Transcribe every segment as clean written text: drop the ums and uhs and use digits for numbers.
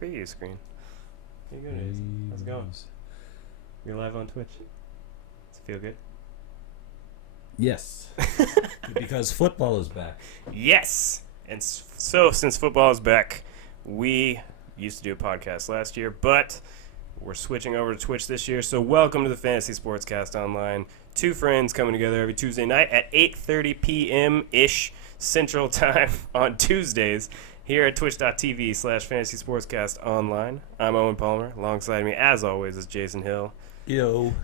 Preview screen. How you doing, Jason? How's it going? You're live on Twitch. Does it feel good? Yes, because football is back. Yes! And so, since football is back, we used to do a podcast last year, but we're switching over to Twitch this year. So, welcome to the Fantasy Sportscast Online. Two friends coming together every Tuesday night at 8:30 p.m.-ish Central Time on Tuesdays here at twitch.tv/Fantasy Sportscast Online. I'm Owen Palmer. Alongside me, as always, is Jason Hill. Yo!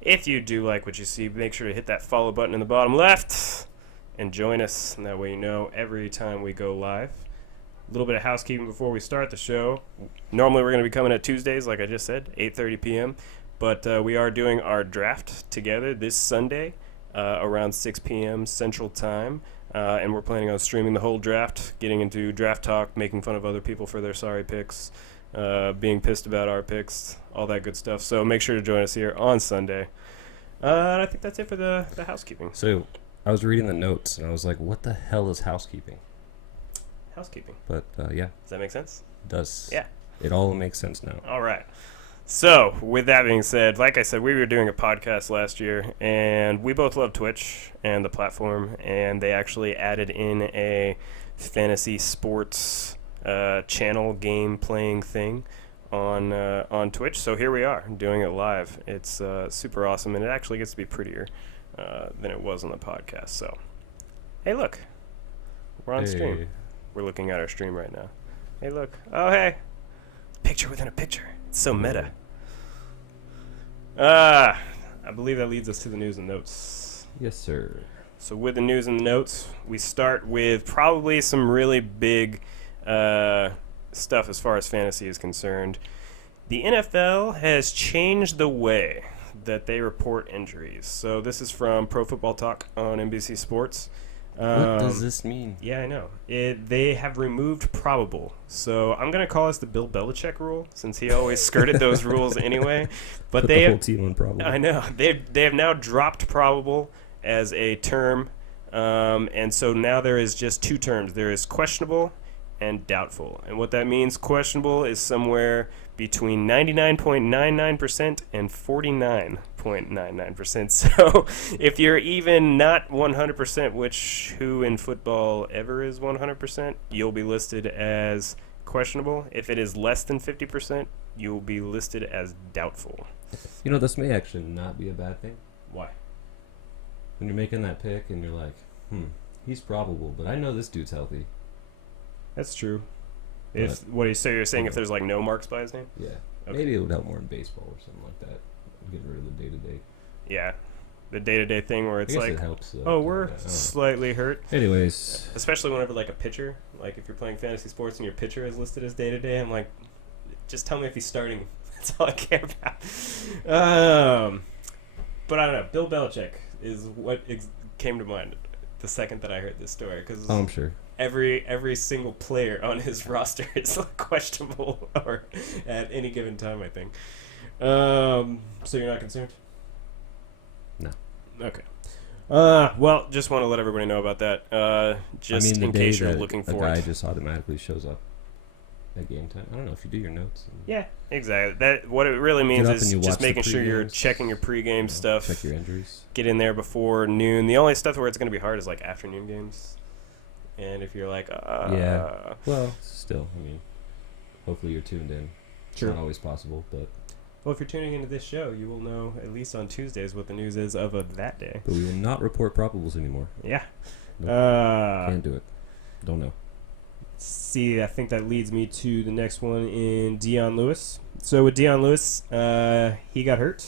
If you do like what you see, make sure to hit that follow button in the bottom left and join us. And that way you know every time we go live. A little bit of housekeeping before we start the show. Normally we're going to be coming at Tuesdays, like I just said, 8:30 p.m. But we are doing our draft together this Sunday around 6 p.m. Central Time. And we're planning on streaming the whole draft, getting into draft talk, making fun of other people for their sorry picks, being pissed about our picks, all that good stuff. So make sure to join us here on Sunday. And I think that's it for the housekeeping. So I was reading the notes, and I was like, what the hell is housekeeping? Housekeeping. But, yeah. Does that make sense? It does. Yeah. It all makes sense now. All right. So, with that being said, like I said, we were doing a podcast last year, and we both love Twitch and the platform, and they actually added in a fantasy sports channel game playing thing on Twitch. So here we are doing it live. It's super awesome, and it actually gets to be prettier than it was on the podcast. So, hey, look, we're on stream. We're looking at our stream right now. Hey, look. Oh, hey. Picture within a picture. It's so meta. I believe that leads us to the news and notes. Yes, sir. So with the news and notes, we start with probably some really big stuff as far as fantasy is concerned. The NFL has changed the way that they report injuries. So this is from Pro Football Talk on NBC Sports. What does this mean? Yeah, I know. They have removed probable. So I'm going to call this the Bill Belichick rule, since he always skirted those rules anyway. But Put they the whole team on probable. I know. They have now dropped probable as a term. And so now there is just two terms. There is questionable and doubtful. And what that means, questionable is somewhere between 99.99% and 49.99%. So if you're even not 100%, which who in football ever is 100%, you'll be listed as questionable. If it is less than 50%, you'll be listed as doubtful. You know, this may actually not be a bad thing. Why? When you're making that pick and you're like, he's probable, but I know this dude's healthy. That's true. If what you say, you're saying if there's like no marks by his name. Yeah. Okay. Maybe it would help more in baseball or something like that. Getting rid of the day-to-day. Yeah, the day-to-day thing where it's I guess like, it helps, oh, we're slightly hurt. Anyways, Especially whenever like a pitcher, like if you're playing fantasy sports and your pitcher is listed as day-to-day, I'm like, just tell me if he's starting. That's all I care about. But I don't know. Bill Belichick is what came to mind the second that I heard this story, because I'm sure. Every single player on his roster is questionable or at any given time, I think. So you're not concerned? No. Okay. Well, just want to let everybody know about that. Just in case you're looking for a guy it. just automatically shows up at game time. I don't know if you do your notes. Yeah, exactly. That what it really means Get up is and you just watch the making sure you're pre-games. checking your pregame stuff. Check your injuries. Get in there before noon. The only stuff where it's going to be hard is like afternoon games. And if you're like, yeah. Well, still, I mean, hopefully you're tuned in. Sure. It's not always possible, but. Well, if you're tuning into this show, you will know at least on Tuesdays what the news is of that day. But we will not report probables anymore. Yeah. Nope. Can't do it. Don't know. See, I think that leads me to the next one in Dion Lewis. So with Dion Lewis, he got hurt.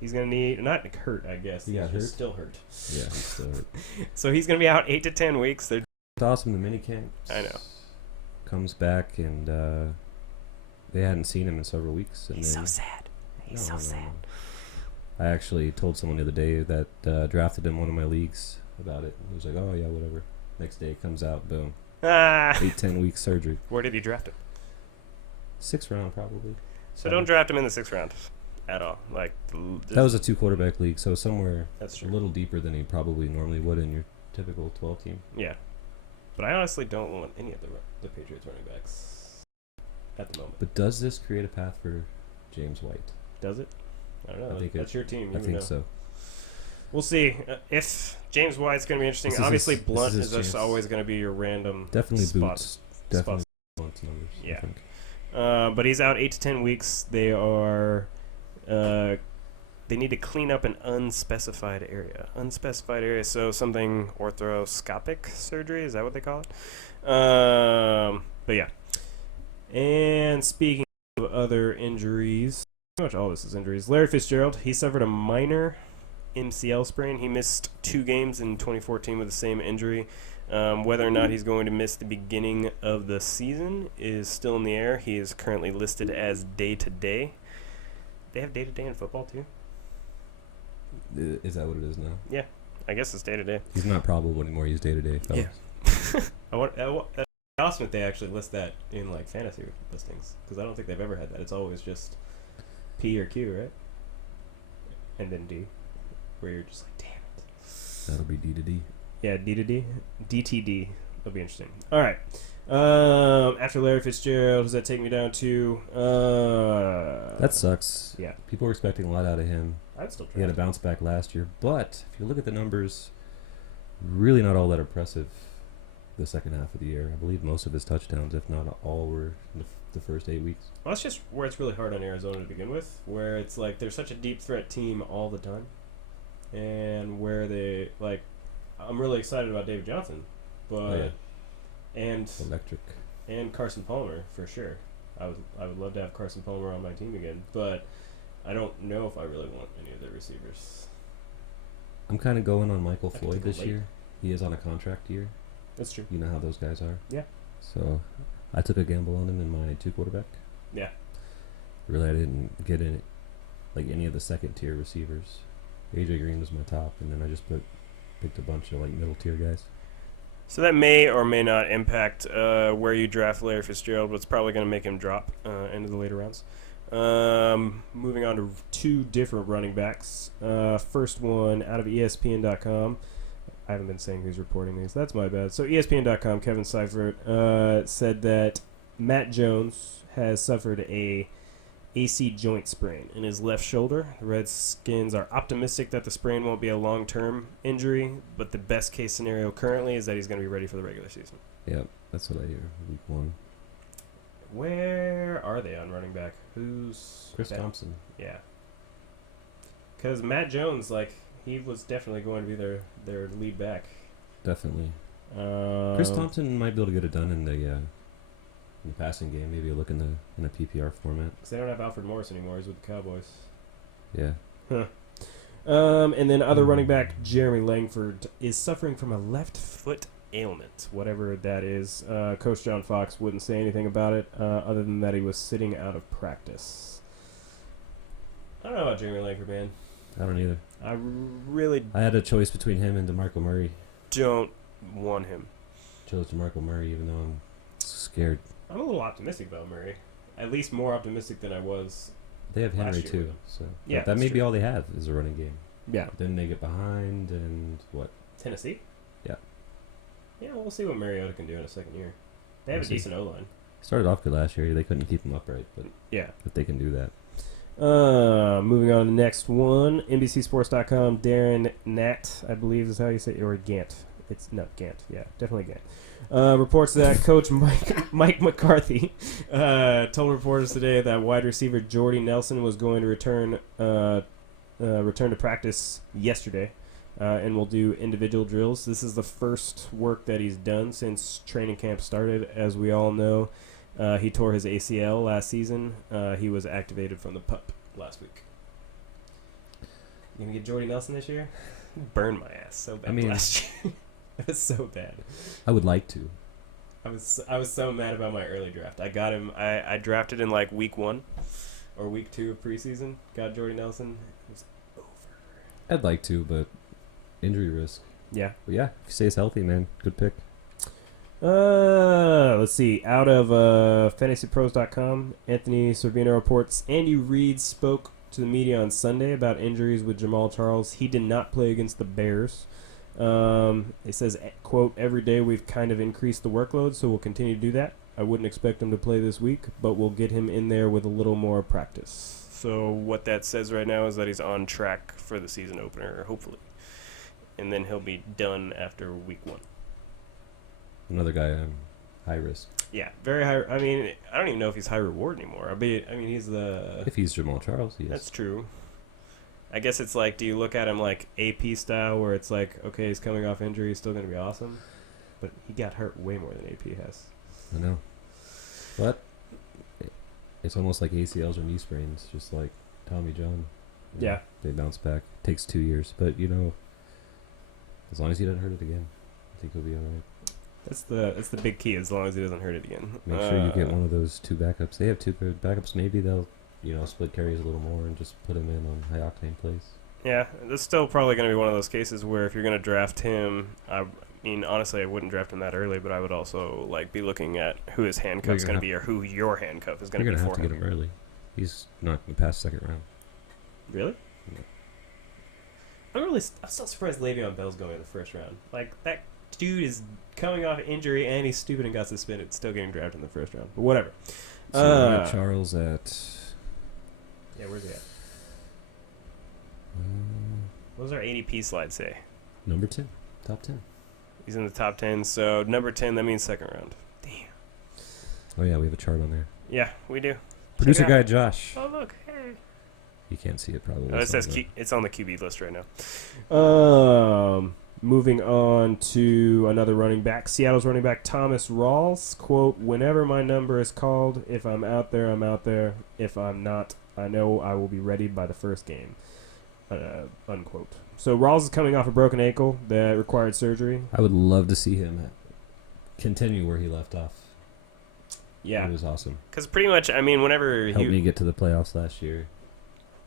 He's going to need, not hurt, I guess. He got just hurt? still hurt. Yeah, he's still hurt. So he's going to be out 8 to 10 weeks. It's awesome. The mini camp. I know. Comes back, and they hadn't seen him in several weeks. And He's then, so sad. He's no, so sad. I actually told someone the other day that drafted him in one of my leagues about it. He was like, oh, yeah, whatever. Next day it comes out, boom. 8-10 week surgery. Where did he draft him? 6th round, probably. So don't draft him in the 6th round at all. Like That was a 2-quarterback league, so somewhere that's a true. little deeper than he probably normally would in your typical 12 team. Yeah. But I honestly don't want any of the Patriots running backs. at the moment. But does this create a path for James White? Does it? I don't know. I think That's your team. You I think know. so. We'll see. If James White's going to be interesting. This is Obviously, his- Blunt this is is his just chance. always going to be your random Definitely spot. Boots. Definitely Blunt's numbers. Yeah. I think. But he's out 8 to 10 weeks. They are. They need to clean up an unspecified area. Unspecified area, so something arthroscopic surgery. Is that what they call it? But yeah. And speaking of other injuries, pretty much all this is injuries. Larry Fitzgerald, he suffered a minor MCL sprain. He missed 2 games in 2014 with the same injury. Whether or not he's going to miss the beginning of the season is still in the air. He is currently listed as day-to-day. They have day-to-day in football, too? Is that what it is now? I guess it's day-to-day. He's not probable anymore. He's day to day. Yeah. That's awesome if they actually list that in, like, fantasy listings. Because I don't think they've ever had that. It's always just P or Q, right? And then D. Where you're just like, damn it. That'll be D to D. Yeah, D to D. DTD. That'll be interesting. All right. After Larry Fitzgerald, does that take me down to... That sucks. Yeah. People were expecting a lot out of him. I'd still He had a try. bounce back last year, but if you look at the numbers, really not all that impressive the second half of the year. I believe most of his touchdowns, if not all, were in the first 8 weeks. Well, that's just where it's really hard on Arizona to begin with, where it's like they're such a deep threat team all the time, and where they like, I'm really excited about David Johnson, but and Carson Palmer for sure. I would love to have Carson Palmer on my team again, but I don't know if I really want any of the receivers. I'm kind of going on Michael I can Floyd take this him late. year. He is on a contract year. That's true. You know how those guys are. Yeah. So I took a gamble on him in my 2 quarterback. Yeah. Really, I didn't get in it like any of the second tier receivers. AJ Green was my top, and then I just picked a bunch of like middle tier guys. So that may or may not impact where you draft Larry Fitzgerald, but it's probably going to make him drop into the later rounds. Moving on to 2 different running backs. First one out of ESPN.com. I haven't been saying who's reporting these. That's my bad. So ESPN.com, Kevin Seifert said that Matt Jones has suffered a AC joint sprain in his left shoulder. The Redskins are optimistic that the sprain won't be a long-term injury, but the best case scenario currently is that he's going to be ready for the regular season. Yep, that's what I hear. Week 1. Where are they on running back? Who's Chris that? Thompson. Yeah. Because Matt Jones, like, he was definitely going to be their lead back. Definitely. Chris Thompson might be able to get it done in the passing game. Maybe a look in a PPR format. Because they don't have Alfred Morris anymore. He's with the Cowboys. Yeah. And then other running back, Jeremy Langford, is suffering from a left foot ailment, whatever that is. Coach John Fox wouldn't say anything about it, other than that he was sitting out of practice. I don't know about Jeremy Langford, man. I don't either. I really I had a choice between him and DeMarco Murray. don't want him. Chose DeMarco Murray, even though I'm scared. I'm a little optimistic about Murray. At least more optimistic than I was. They have Last Henry year too, with him. so Yeah, that that's may be true. all they have is a running game. Yeah. Then they get behind, and what? Tennessee? Yeah. Yeah, we'll see what Mariota can do in a second year. They have We'll a see. decent O-line. Started off good last year. They couldn't keep him upright, but Yeah. if they can do that, Moving on to the next one. NBCSports.com, Darren Nat, I believe is how you say it, or Gant. It's no Gant. Yeah, definitely Gant. Reports that Coach Mike McCarthy told reporters today that wide receiver Jordy Nelson was going to return to practice yesterday, and will do individual drills. This is the first work that he's done since training camp started. As we all know, he tore his ACL last season. He was activated from the PUP last week. You gonna get Jordy Nelson this year? Burned my ass so bad last year. It was so bad. I would like to. I was so mad about my early draft. I got him. I drafted in like week 1 or week 2 of preseason. Got Jordy Nelson. It was over. I'd like to, but injury risk. Yeah. But yeah, if he stays healthy, man, good pick. Let's see. Out of fantasypros.com, Anthony Servino reports Andy Reid spoke to the media on Sunday about injuries with Jamal Charles. He did not play against the Bears. It says, quote, every day we've kind of increased the workload, so we'll continue to do that. I wouldn't expect him to play this week, but we'll get him in there with a little more practice. So what that says right now is that he's on track for the season opener, hopefully. And then he'll be done after week 1. Another guy high risk. Yeah, very high. I mean, I don't even know if he's high reward anymore. I mean, he's the... If he's Jamal Charles, he is. That's true. I guess it's like, do you look at him like AP style, where it's like, okay, he's coming off injury, he's still going to be awesome? But he got hurt way more than AP has. I know. But it's almost like ACLs or knee sprains, just like Tommy John. Yeah. They bounce back. Takes 2 years. But, as long as he doesn't hurt it again, I think he'll be all right. That's the big key, as long as he doesn't hurt it again. Make sure you get one of those 2 backups. They have 2 good backups. Maybe they'll, split carries a little more and just put him in on high-octane plays. Yeah, that's still probably going to be one of those cases where if you're going to draft him, I mean, honestly, I wouldn't draft him that early, but I would also be looking at who his handcuff's going to be or who your handcuff is going to be for him. You're going to have to get him early. He's not going to pass second round. Really? No. I'm still surprised Le'Veon Bell's going in the first round. That dude is coming off injury and he's stupid and got suspended, still getting drafted in the first round. But whatever. So Charles at... Yeah, where's he at? What does our ADP slide say? Number 10. Top 10. He's in the top 10, so number 10, that means second round. Damn. Oh, yeah, we have a chart on there. Yeah, we do. Producer guy Josh. Oh, look, hey. You can't see it probably. Oh, it says it's on the QB list right now. Moving on to another running back. Seattle's running back Thomas Rawls. Quote, whenever my number is called, if I'm out there, I'm out there. If I'm not, I know I will be ready by the first game. Unquote. So Rawls is coming off a broken ankle that required surgery. I would love to see him continue where he left off. Yeah. It was awesome. Because pretty much, I mean, whenever Helped me get to the playoffs last year.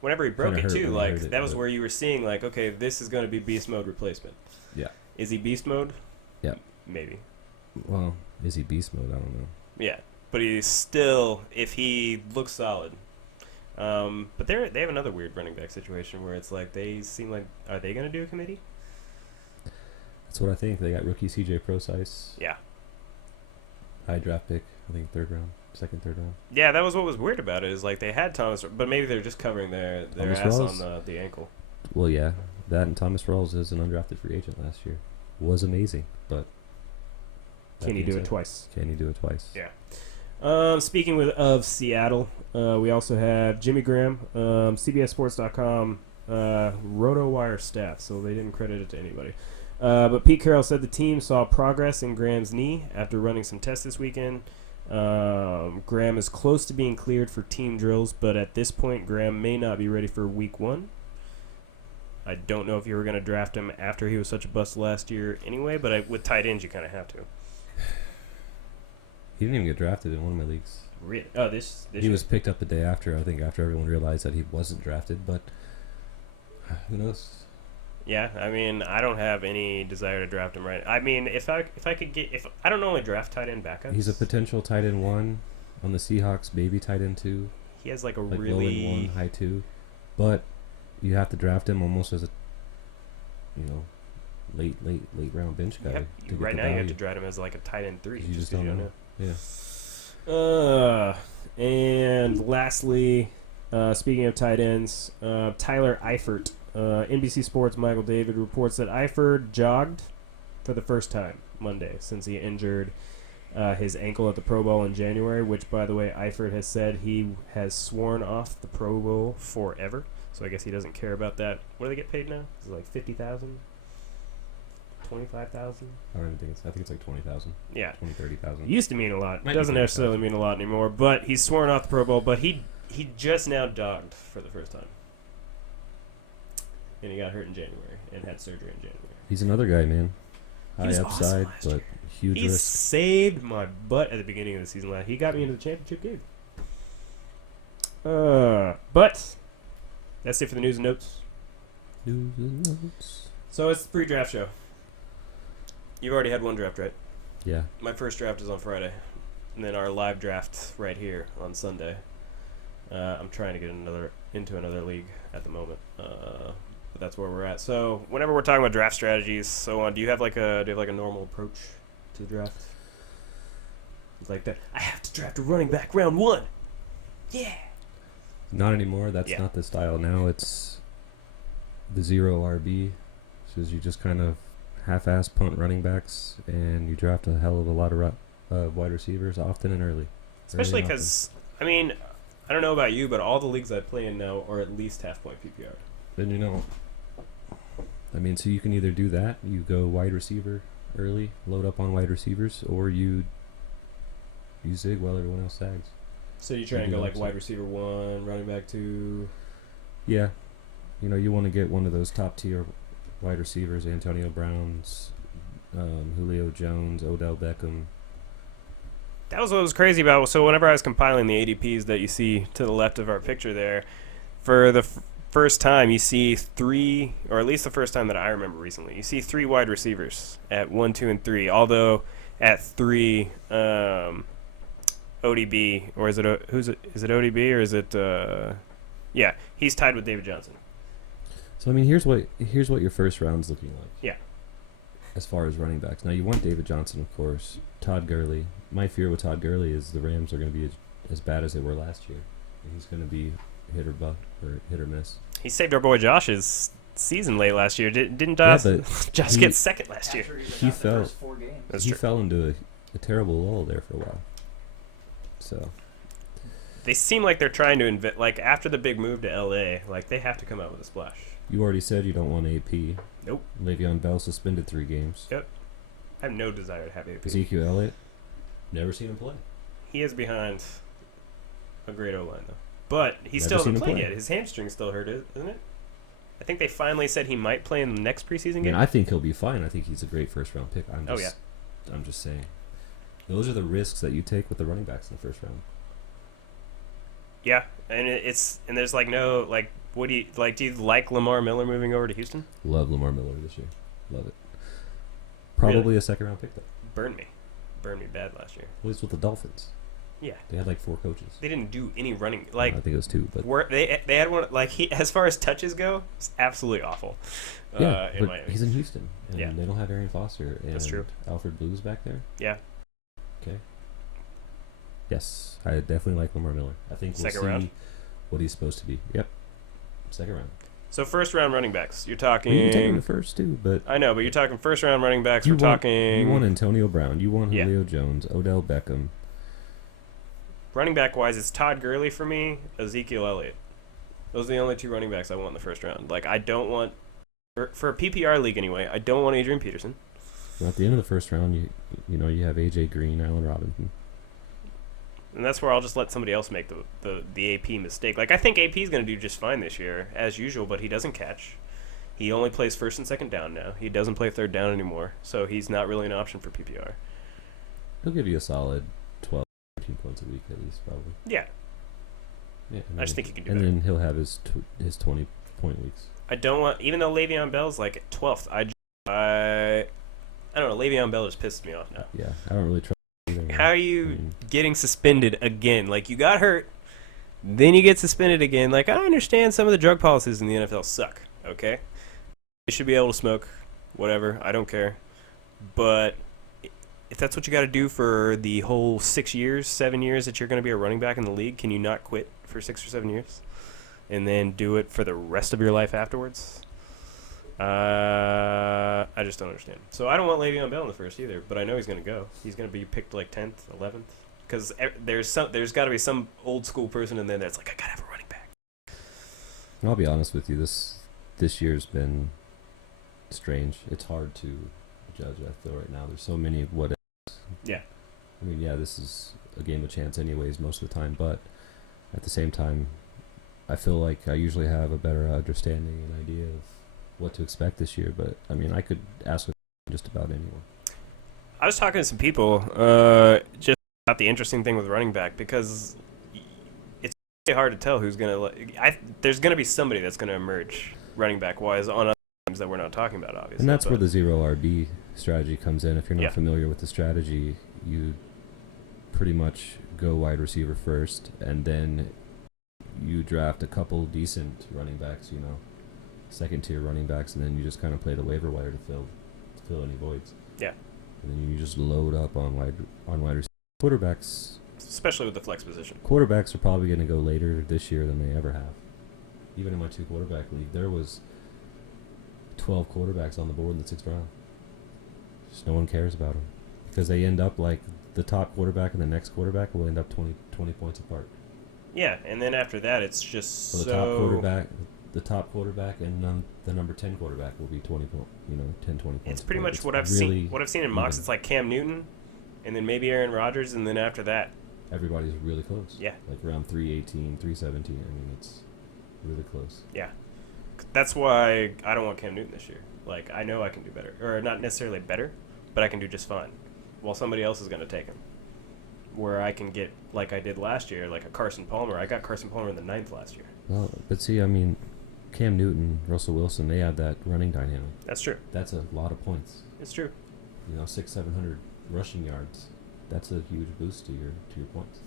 Whenever he broke it, too, that was but where you were seeing, okay, this is going to be beast mode replacement. Yeah. Is he beast mode? Yeah. Maybe. Well, is he beast mode? I don't know. Yeah. But he's still, if he looks solid. But they have another weird running back situation where it's they seem like, are they going to do a committee? That's what I think. They got rookie CJ Procise. Yeah. High draft pick. I think third round. Yeah, that was what was weird about it, is they had Thomas, but maybe they're just covering their ass on the ankle. Well, yeah. That and Thomas Rawls is an undrafted free agent last year. Was amazing, but... Can you do it twice? Can you do it twice? Yeah. Speaking of Seattle, we also have Jimmy Graham, CBSSports.com, RotoWire staff, so they didn't credit it to anybody. But Pete Carroll said the team saw progress in Graham's knee after running some tests this weekend. Graham is close to being cleared for team drills, but at this point, Graham may not be ready for week 1. I don't know if you were going to draft him after he was such a bust last year anyway, but with tight ends, you kind of have to. He didn't even get drafted in one of my leagues. Really? Oh, this He year? was picked up the day after, I think, after everyone realized that he wasn't drafted, but who knows? Yeah, I mean, I don't have any desire to draft him right. I mean, if I could get, if I don't normally draft tight end backups. He's a potential tight end 1 on the Seahawks, maybe tight end 2. He has a low really end 1, high 2, but you have to draft him almost as a, late round bench guy. Right now, you have to draft him as a tight end 3. You just don't know. Yeah. And lastly, speaking of tight ends, Tyler Eifert. NBC Sports' Michael David reports that Eifert jogged for the first time Monday since he injured his ankle at the Pro Bowl in January, which, by the way, Eifert has said he has sworn off the Pro Bowl forever. So I guess he doesn't care about that. What do they get paid now? Is it $50,000? $25,000? I think it's like 20,000. Yeah. 30,000. It used to mean a lot. Might Doesn't be necessarily mean a lot anymore. But he's sworn off the Pro Bowl. But he just now dogged for the first time. And he got hurt in January and had surgery in January. He's another guy, man. He High was upside, awesome last but year. huge He risk. saved my butt at the beginning of the season. He got me into the championship game. But that's it for the news and notes. News and notes. So it's the pre-draft show. You've already had one draft, right? Yeah. My first draft is on Friday, and then our live draft right here on Sunday. I'm trying to get into another league at the moment, but that's where we're at. So whenever we're talking about draft strategies, so on, do you have a normal approach to the draft? It's like that. I have to draft a running back round 1. Yeah. Not anymore. That's Yeah. not the style now. It's the zero RB. So you just kind of half-ass punt running backs, and you draft a hell of a lot of wide receivers often and early. Especially Early and because, I mean, I don't know about you, but all the leagues I play in now are at least half-point PPR. often. Then I mean, so you can either do that, you go wide receiver early, load up on wide receivers, or you zig while everyone else sags. So you try You and do go that like too. wide receiver 1, running back 2. Yeah. You want to get one of those top-tier wide receivers, Antonio Browns, Julio Jones, Odell Beckham. That was what was crazy about. So whenever I was compiling the ADPs that you see to the left of our picture there, for the first time you see 3, or at least the first time that I remember recently, you see 3 wide receivers at 1, 2, and 3. Although at 3, ODB, or is it is it ODB or is it? Yeah, he's tied with David Johnson. So I mean, here's what your first round's looking like. Yeah. As far as running backs, now you want David Johnson, of course. Todd Gurley. My fear with Todd Gurley is the Rams are going to be as bad as they were last year, and he's going to be hit or miss. He saved our boy Josh's season late last year. Didn't Yeah, Josh? Josh he- get second last year. He fell. First 4 games. That's He true. fell into a terrible lull there for a while. So They seem like they're trying to invent. Like after the big move to LA, like they have to come out with a splash. you already said you don't want AP. Nope. Le'Veon Bell suspended 3 games. Yep. I have no desire to have AP. Ezekiel Elliott, never seen him play. He is behind a great O line though, but he Never still hasn't seen him played play. yet. His hamstring's still hurt, isn't it? I think they finally said he might play in the next preseason I mean, game. I think he'll be fine. I think he's a great first round pick. Oh, yeah. I'm just saying. Those are the risks that you take with the running backs in the first round. Yeah, and and there's like no like. What do you like? Do you like Lamar Miller moving over to Houston? Love Lamar Miller this year. Love it. Probably Really? a second round pick though. Burned me bad last year. At least with the Dolphins. Yeah, They had like 4 coaches. they didn't do any running. I Like think it was 2, but they had one like he as far as touches go, it's absolutely awful. yeah, in but Miami. he's in Houston, and Yeah. they don't have Arian Foster and That's true. Alfred Blues back there. Yeah. Okay. Yes, I definitely like Lamar Miller. I think we'll Second see round? what he's supposed to be. Yep. Second round. So first round running backs. You're talking. You can take him the first too, but I know, but you're talking first round running backs. You We're want- talking you want Antonio Brown, you want Yeah. Julio Jones, Odell Beckham. running back wise. It's Todd Gurley for me, Ezekiel Elliott. Those are the only 2 running backs I want in the first round. Like I don't want for a PPR league anyway. I don't want Adrian Peterson. Well, at the end of the first round, you have AJ Green, Allen Robinson. And that's where I'll just let somebody else make the AP mistake. Like I think AP is going to do just fine this year as usual, but he doesn't catch. He only plays first and second down now. He doesn't play third down anymore, so he's not really an option for PPR. He'll give you a solid 12, 13 points a week at least, probably. Yeah, Yeah, I just think he can do and better. then he'll have his 20-point weeks. I don't want, even though Le'Veon Bell's like 12th. I don't know. Le'Veon Bell just pisses me off now. Yeah, I don't really trust him either. How are you getting suspended again? Like you got hurt, then you get suspended again. Like I understand some of the drug policies in the NFL suck. Okay, you should be able to smoke, whatever. I don't care, but if that's what you got to do for the whole 6 years, 7 years that you're going to be a running back in the league, can you not quit for 6 or 7 years, and then do it for the rest of your life afterwards? I just don't understand. So I don't want Le'Veon Bell in the first either, but I know he's going to go. He's going to be picked like 10th, 11th, because there's got to be some old school person in there that's like, I got to have a running back. I'll be honest with you. This year's been strange. It's hard to judge. I feel right now. There's so many what ifs. Yeah. I mean, yeah, this is a game of chance, anyways, most of the time. But at the same time, I feel like I usually have a better understanding and idea of what to expect this year. But I mean, I could ask just about anyone. I was talking to some people just about the interesting thing with running back because it's really hard to tell who's going to. There's going to be somebody that's going to emerge running back wise on other teams that we're not talking about, obviously. And that's but where the zero RB strategy comes in. If you're not Yeah. familiar with the strategy, you pretty much go wide receiver first, and then you draft a couple decent running backs, second tier running backs, and then you just kind of play the waiver wire to fill any voids. Yeah. And then you just load up on wide receiver. Quarterbacks especially with the flex position. Quarterbacks are probably going to go later this year than they ever have. Even in my 2 quarterback league, there was 12 quarterbacks on the board in the 6th round. Just no one cares about them because they end up like the top quarterback and the next quarterback will end up 20 points apart. Yeah, and then after that, it's just So the top quarterback and the number 10 quarterback will be 20 points. It's pretty apart. much what I've really seen. What I've seen in mocks, even. it's like Cam Newton, and then maybe Aaron Rodgers, and then after that, Everybody's really close. Yeah. Like around 318, 317. I mean, it's really close. yeah. That's why I don't want Cam Newton this year. Like, I know I can do better, or not necessarily better, but I can do just fine. While somebody else is going to take him. Where I can get, like I did last year, like a Carson Palmer. I got Carson Palmer in the 9th last year. Well, but see, I mean, Cam Newton, Russell Wilson, they have that running dynamic. That's true. That's a lot of points. It's true. 600-700 rushing yards. That's a huge boost to your points.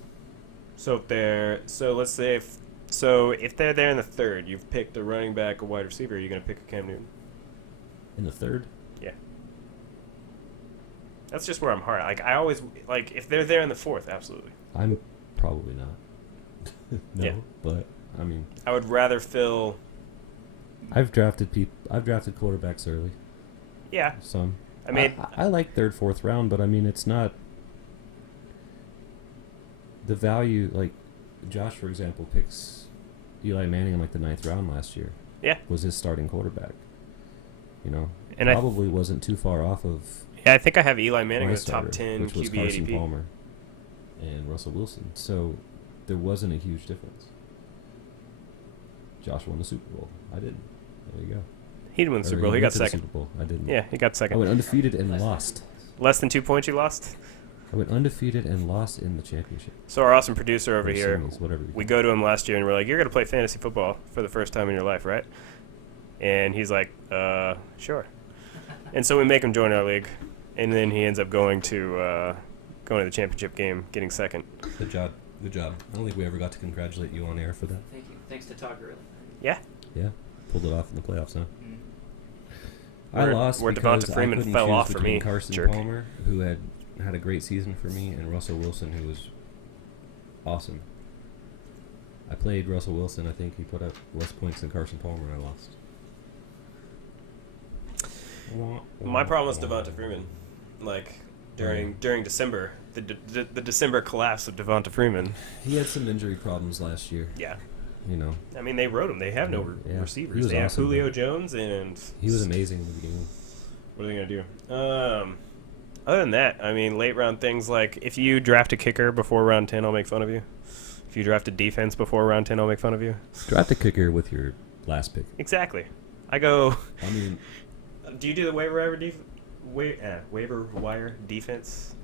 So let's say if they're there in the 3rd, you've picked a running back, a wide receiver, are you going to pick a Cam Newton? In the 3rd? Yeah. That's just where I'm hard. Like, I always, like, if they're there in the 4th, absolutely. I'm probably not. No, Yeah. but I mean, I would rather fill. I've drafted quarterbacks early. Yeah. Some. I mean, I like 3rd, 4th round, but I mean, it's not the value. Like Josh, for example, picks Eli Manning in like the 9th round last year. Yeah. Was his starting quarterback. And probably wasn't too far off of. I think I have Eli Manning my as top starter, 10 which was QB Carson ADP. Palmer and Russell Wilson. So there wasn't a huge difference. Josh won the Super Bowl. I didn't. There you go. He didn't win the Or Super Bowl. He went got to the second. Super Bowl. I didn't. Yeah, he got I second. went undefeated and lost. Less than 2 points you lost. I went undefeated and lost in the championship. So our awesome producer over Or here, semis, whatever. we go to him last year and we're like, "You're gonna play fantasy football for the first time in your life, right?" And he's like, "Sure." And so we make him join our league, and then he ends up going to the championship game, getting second. Good job. Good job. I don't think we ever got to congratulate you on air for that. Thank you. Thanks to Todd Gurley. Yeah. Yeah. Pulled it off in the playoffs, huh? Mm. I Where- lost where because Devonta Freeman I couldn't fell choose off for between me, Carson jerk. Palmer, who had a great season for me, and Russell Wilson, who was awesome. I played Russell Wilson. I think he put up less points than Carson Palmer, and I lost. My problem was Devonta Freeman. Like during December, the December collapse of Devonta Freeman. He had some injury problems last year. Yeah. I I mean, they rode him. They have no Yeah. He receivers. was They have awesome, Julio man. Jones, and He was amazing in the beginning. what are they gonna do? Other than that, I mean, late round things like if you draft a kicker before round 10, I'll make fun of you. If you draft a defense before round 10, I'll make fun of you. Draft a kicker with your last pick. Exactly. I go. I mean, Do you do the waiver wire defense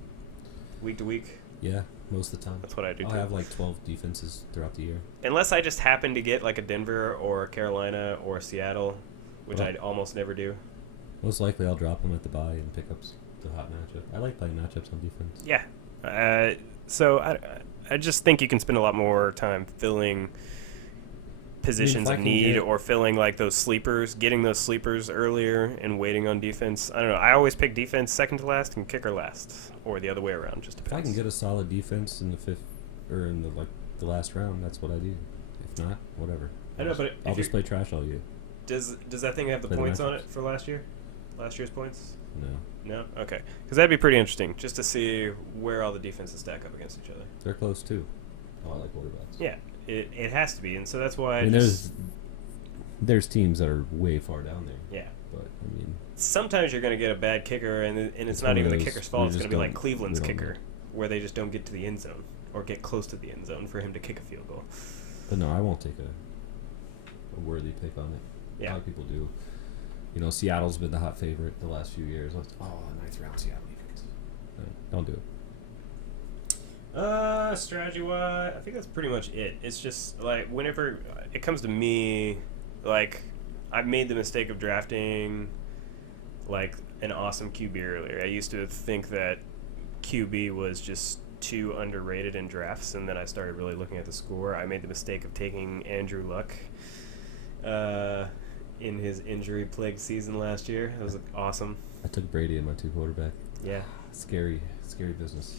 week to week? yeah, most of the time. That's what I do I'll too. have like 12 defenses throughout the year. Unless I just happen to get like a Denver or Carolina or Seattle, which Well- I almost never do. Most likely, I'll drop them at the bye and pick up the hot matchup. I like playing matchups on defense. Yeah. So I just think you can spend a lot more time filling positions I of can need get- or filling like those sleepers, getting those sleepers earlier and waiting on defense. I don't know. I always pick defense second to last and kicker last, or the other way around. Just If depends. I can get a solid defense in the 5th or in the last round, that's what I do. If not, whatever. I know, but if I'll just you're- play trash all year. Does that thing have the Play the points on matchups. it for last year? Last year's points? No, No. Okay. Because that'd be pretty interesting, just to see where all the defenses stack up against each other. they're close too. Oh, I like quarterbacks. Yeah. It has to be, and so that's why. I mean, there's teams that are way far down there, Yeah. but I mean, Sometimes you're going to get a bad kicker, and it's It's not one of even the those kicker's we fault. It's just going to be like don't- Cleveland's we don't kicker, know. where they just don't get to the end zone or get close to the end zone for him to kick a field goal. but no, I won't take a worthy pick on it. Yeah. A lot of people do. Seattle's been the hot favorite the last few years. Oh, 9th round Seattle defense. Don't do it. Strategy wise, I think that's pretty much it. It's just like whenever it comes to me, like I've made the mistake of drafting like an awesome QB earlier. I used to think that QB was just too underrated in drafts, and then I started really looking at the score. I made the mistake of taking Andrew Luck in his injury-plagued season last year. It was awesome. I took Brady in my 2 quarterback. Yeah. Scary business.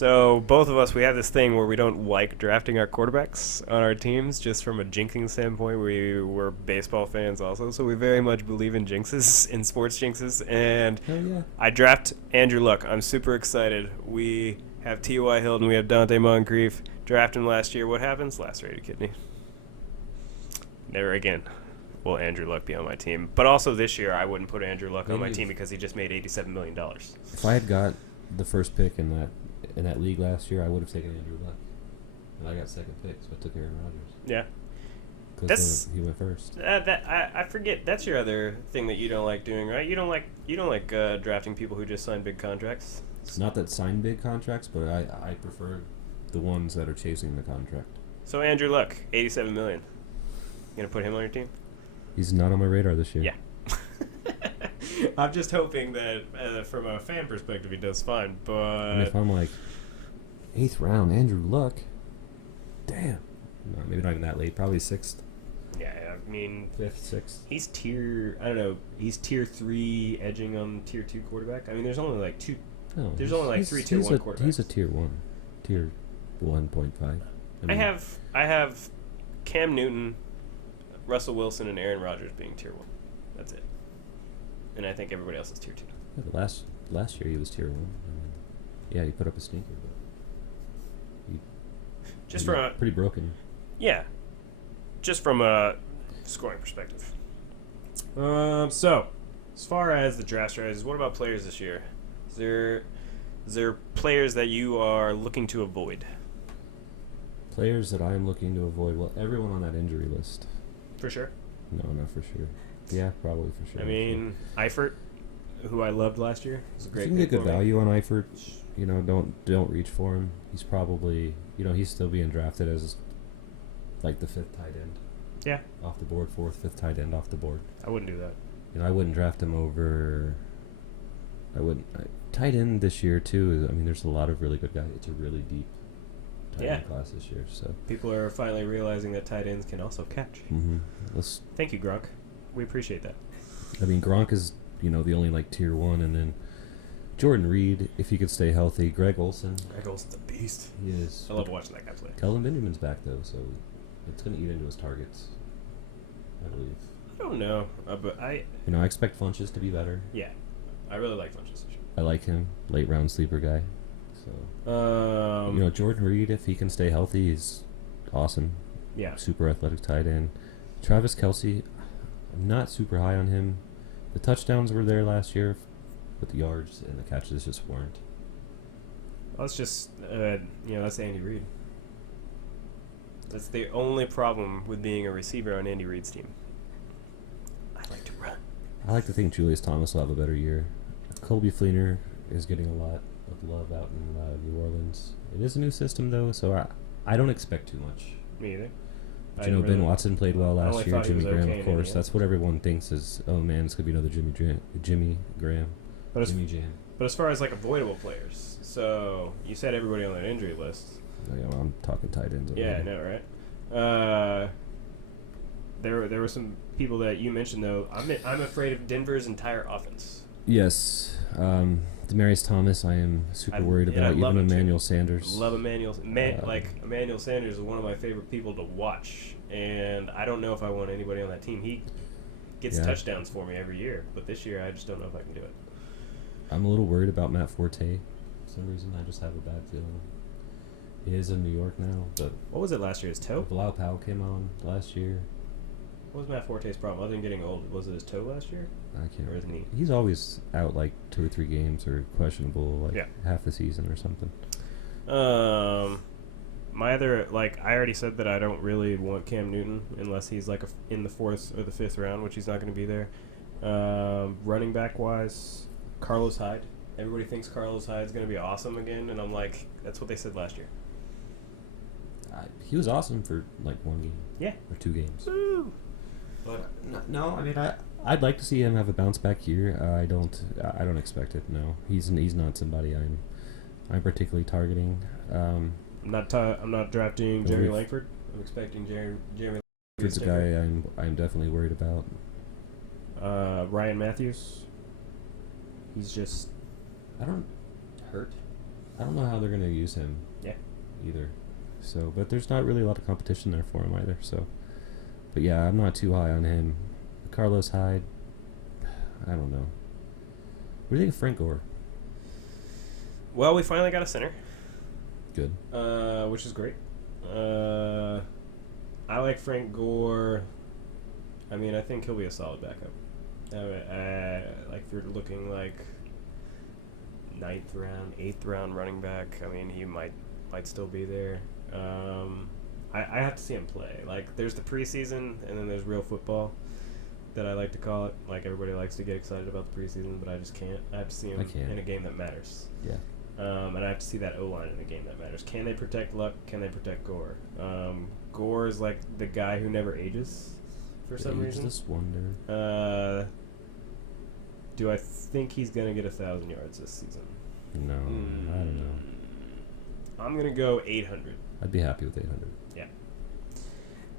So both of us, we have this thing where we don't like drafting our quarterbacks on our teams, just from a jinxing standpoint. We're baseball fans also, so we very much believe in jinxes, in sports jinxes. And Hell yeah. I draft Andrew Luck. I'm super excited. We have T.Y. Hilton, we have Dante Moncrief. Draft him last year. What happens? Lacerated kidney. Never again will Andrew Luck be on my team. But also this year, I wouldn't put Andrew Luck on my Maybe team because he just made $87 million. If I had got the first pick in that league last year, I would have taken Andrew Luck. And I got second pick, so I took Aaron Rodgers. Yeah. Because he went first. I forget. That's your other thing that you don't like doing, right? You don't like drafting people who just sign big contracts. It's not that sign big contracts, but I prefer the ones that are chasing the contract. So Andrew Luck, $87 million. You gonna put him on your team? He's not on my radar this year. Yeah. I'm just hoping that from a fan perspective he does fine, but And if I'm like 8th round, Andrew Luck, damn. No, maybe not even that late. Probably 6th, yeah, I mean 5th, 6th. he's tier 3 edging on tier 2 quarterback. I mean there's only like two. No, There's only like three tier 1 quarterbacks. He's a tier 1.5. I have Cam Newton, Russell Wilson, and Aaron Rodgers being tier 1. That's it. And I think everybody else is tier 2. Yeah, but last year he was tier 1. I mean, yeah, he put up a stinker, but Just he from was a pretty broken. yeah, just from a scoring perspective. So as far as the draft strategies, what about players this year? Is there players that you are looking to avoid? Players that I am looking to avoid. Well, everyone on that injury list. For sure. No, not for sure. Yeah, probably for sure. I mean, Eifert, who I loved last year, was a if great. you can get pick good for me. value on Eifert, don't reach for him. He's probably, he's still being drafted as like the 5th tight end. Yeah. Off the board, 4th, 5th tight end off the board. I wouldn't do that. I wouldn't draft him over. Tight end this year too. I mean, there's a lot of really good guys. It's a really deep tight end class this year. So People are finally realizing that tight ends can also catch. let's. Thank you, Gronk. We appreciate that. I mean, Gronk is the only like tier 1, and then Jordan Reed, if he could stay healthy. Greg Olson. Greg Olson's a beast. He is. I love watching that guy play. Kelvin Benjamin's back though, so it's going to eat into his targets, I believe. I don't know, but I expect Funches to be better. I really like Funches this year. I like him, late round sleeper guy. So Jordan Reed, if he can stay healthy, is awesome. Yeah. Super athletic tight end. Travis Kelce, I'm not super high on him. The touchdowns were there last year, but the yards and the catches just weren't. That's just that's Andy Reid. That's the only problem with being a receiver on Andy Reid's team. I like to run. I like to think Julius Thomas will have a better year. Colby Fleener is getting a lot of love out in New Orleans. It is a new system though, so I don't expect too much. Me either. But Ben Watson played well I last only year. thought he Jimmy was Graham, okay of in course. Indiana. That's what everyone thinks is, oh man, it's gonna be another Jimmy Graham. But as, Jimmy Jam. but as far as like avoidable players, so you said everybody on that injury list. Oh, yeah, well, I'm talking tight ends. Yeah, I already. know, right? There were some people that you mentioned though. I'm afraid of Denver's entire offense. Yes, Demaryius Thomas. I am super worried and I about. love Even him too. Emmanuel Sanders. Love Emmanuel. Emmanuel Sanders is one of my favorite people to watch, and I don't know if I want anybody on that team. He gets touchdowns for me every year, but this year I just don't know if I can do it. I'm a little worried about Matt Forte. For some reason, I just have a bad feeling. He is in New York now, but What was it last year? His toe? Bilal Powell came on last year. What was Matt Forte's problem? Other than getting old, was it his toe last year? I can't Or his remember. knee? He's always out like 2 or 3 games or questionable like Yeah. half the season or something. My other, I already said that I don't really want Cam Newton unless he's in the 4th or the 5th round, which he's not going to be there. Running back wise, Carlos Hyde. Everybody thinks Carlos Hyde's going to be awesome again, and I'm like, that's what they said last year. He was awesome for like 1 game. Yeah. Or 2 games. Woo! But no, I mean I'd like to see him have a bounce back year. I don't expect it. No, he's not somebody I'm particularly targeting. I'm not drafting But Jeremy we've- Langford. I'm expecting Jeremy. He's a guy I'm definitely worried about. Ryan Matthews. He's just I don't hurt. I don't know how they're going to use him. Yeah. Either. So, but there's not really a lot of competition there for him either. So, but yeah, I'm not too high on him. Carlos Hyde, I don't know. What do you think of Frank Gore? Well, we finally got a center, Good. which is great. I like Frank Gore. I mean, I think he'll be a solid backup. Like if you're looking like 9th round, 8th round running back, I mean, he might still be there. I have to see him play. Like, there's the preseason, and then there's real football, that I like to call it. Like, everybody likes to get excited about the preseason, but I just can't. I have to see him in a game that matters. Yeah. And I have to see that O-line in a game that matters. Can they protect Luck? Can they protect Gore? Gore is like the guy who never ages for some reason. Ageless wonder. Do I think he's going to get 1,000 yards this season? No, I don't know. I'm going to go 800. I'd be happy with 800. Yeah.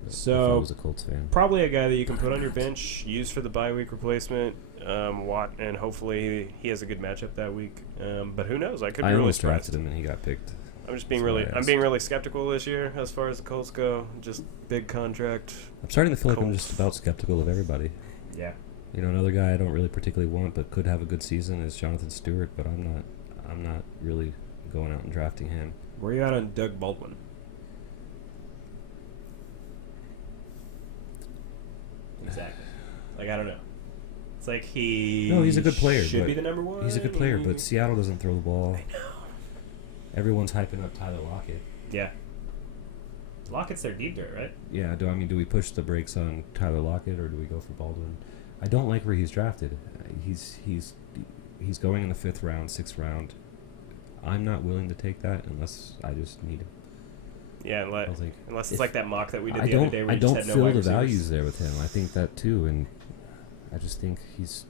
If So I was a Colts fan. probably a guy that you can put on your bench, use for the bye week replacement, and hopefully he has a good matchup that week. But who knows? I could be I really almost surprised. drafted him and he got picked. I'm just being That's really, why I I'm asked. being really skeptical this year as far as the Colts go. Just big contract. I'm starting to feel like I'm Colts. just about skeptical of everybody. Yeah. You know, another guy I don't really particularly want but could have a good season is Jonathan Stewart, but I'm not really going out and drafting him. Where are you at on Doug Baldwin? Exactly. Like, I don't know. It's like he's a good player, Should but be the number one. He's a good player, but Seattle doesn't throw the ball. I know. Everyone's hyping up Tyler Lockett. Yeah. Lockett's their deep threat, right? Yeah, do we push the brakes on Tyler Lockett or do we go for Baldwin? I don't like where he's drafted. He's going in the 5th round, 6th round. I'm not willing to take that unless I just need him. Yeah, I don't think unless it's if- like that mock that we did I the other don't day where I you just don't had no feel wide the receivers. values there with him. I think that too, and I just think 5th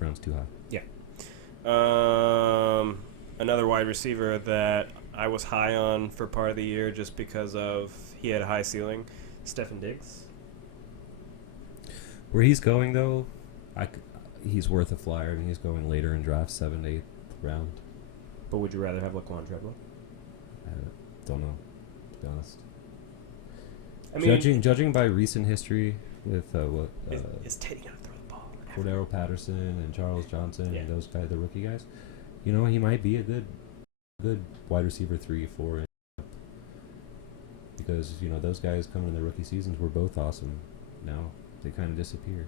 round's too high. Another wide receiver that I was high on for part of the year just because of he had a high ceiling, Stefan Diggs. Where he's going though, he's worth a flyer, and he's going later in draft, 7th, 8th round. But would you rather have Laquan Treadwell? I don't know, to be honest. I mean, Judging by recent history with is Teddy gonna throw the ball? Cordero Patterson and Charles Johnson Yeah. and those guys, the rookie guys, you know, he might be a good wide receiver 3, 4, because you know those guys coming in their rookie seasons were both awesome. Now they kind of disappear.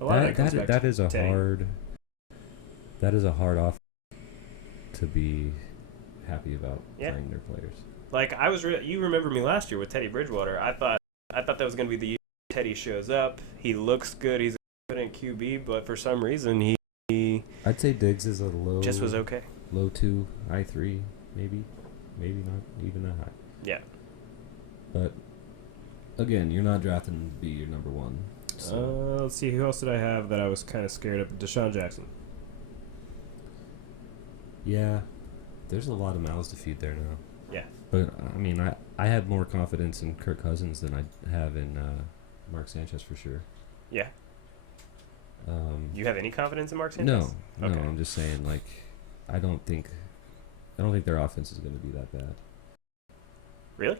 A lot of that comes back That to is a Teddy. hard off to be happy about Yeah. playing their players. Like you remember me last year with Teddy Bridgewater. I thought that was going to be the year Teddy shows up. He looks good. He's a confident QB, but for some reason he I'd say Diggs is a low, just was okay. low 2, high 3, maybe not even that high. Yeah. But again, you're not drafting him to be your number 1. So Let's see. Who else did I have that I was kind of scared of? Deshaun Jackson. yeah, there's a lot of mouths to feed there now. Yeah. But I mean, I have more confidence in Kirk Cousins than I have in Mark Sanchez for sure. Yeah. You have any confidence in Mark No, Sanchez? no, Okay. I'm just saying, like, I don't think their offense is going to be that bad. Really?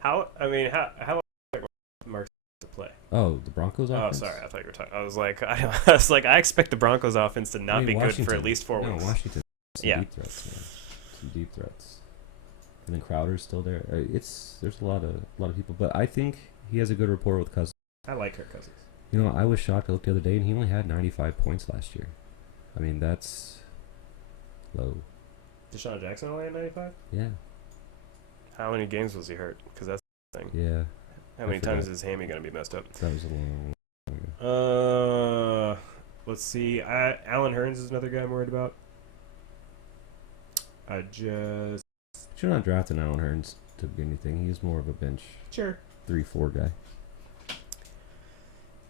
How long Mark to play? Oh, the Broncos Oh, offense? sorry. I thought you were talking. I was like, I expect the Broncos offense to not I mean, be good for Washington. at least 4 No, weeks. Washington. Some Yeah. deep threats, man. Some deep threats. And then Crowder's still there. There's a lot of people, but I think he has a good rapport with Cousins. I like Kirk Cousins. You know, I was shocked. I looked the other day, and he only had 95 points last year. I mean, that's low. Deshaun Jackson only had 95. Yeah, How many games was he hurt? Because that's the thing. yeah. How many forgot. times is his hammy going to be messed up? That was a long time ago. Let's see. Alan Hearns is another guy I'm worried about. But you're not drafting Allen Hurns to be anything. He's more of a bench Sure. 3-4 guy.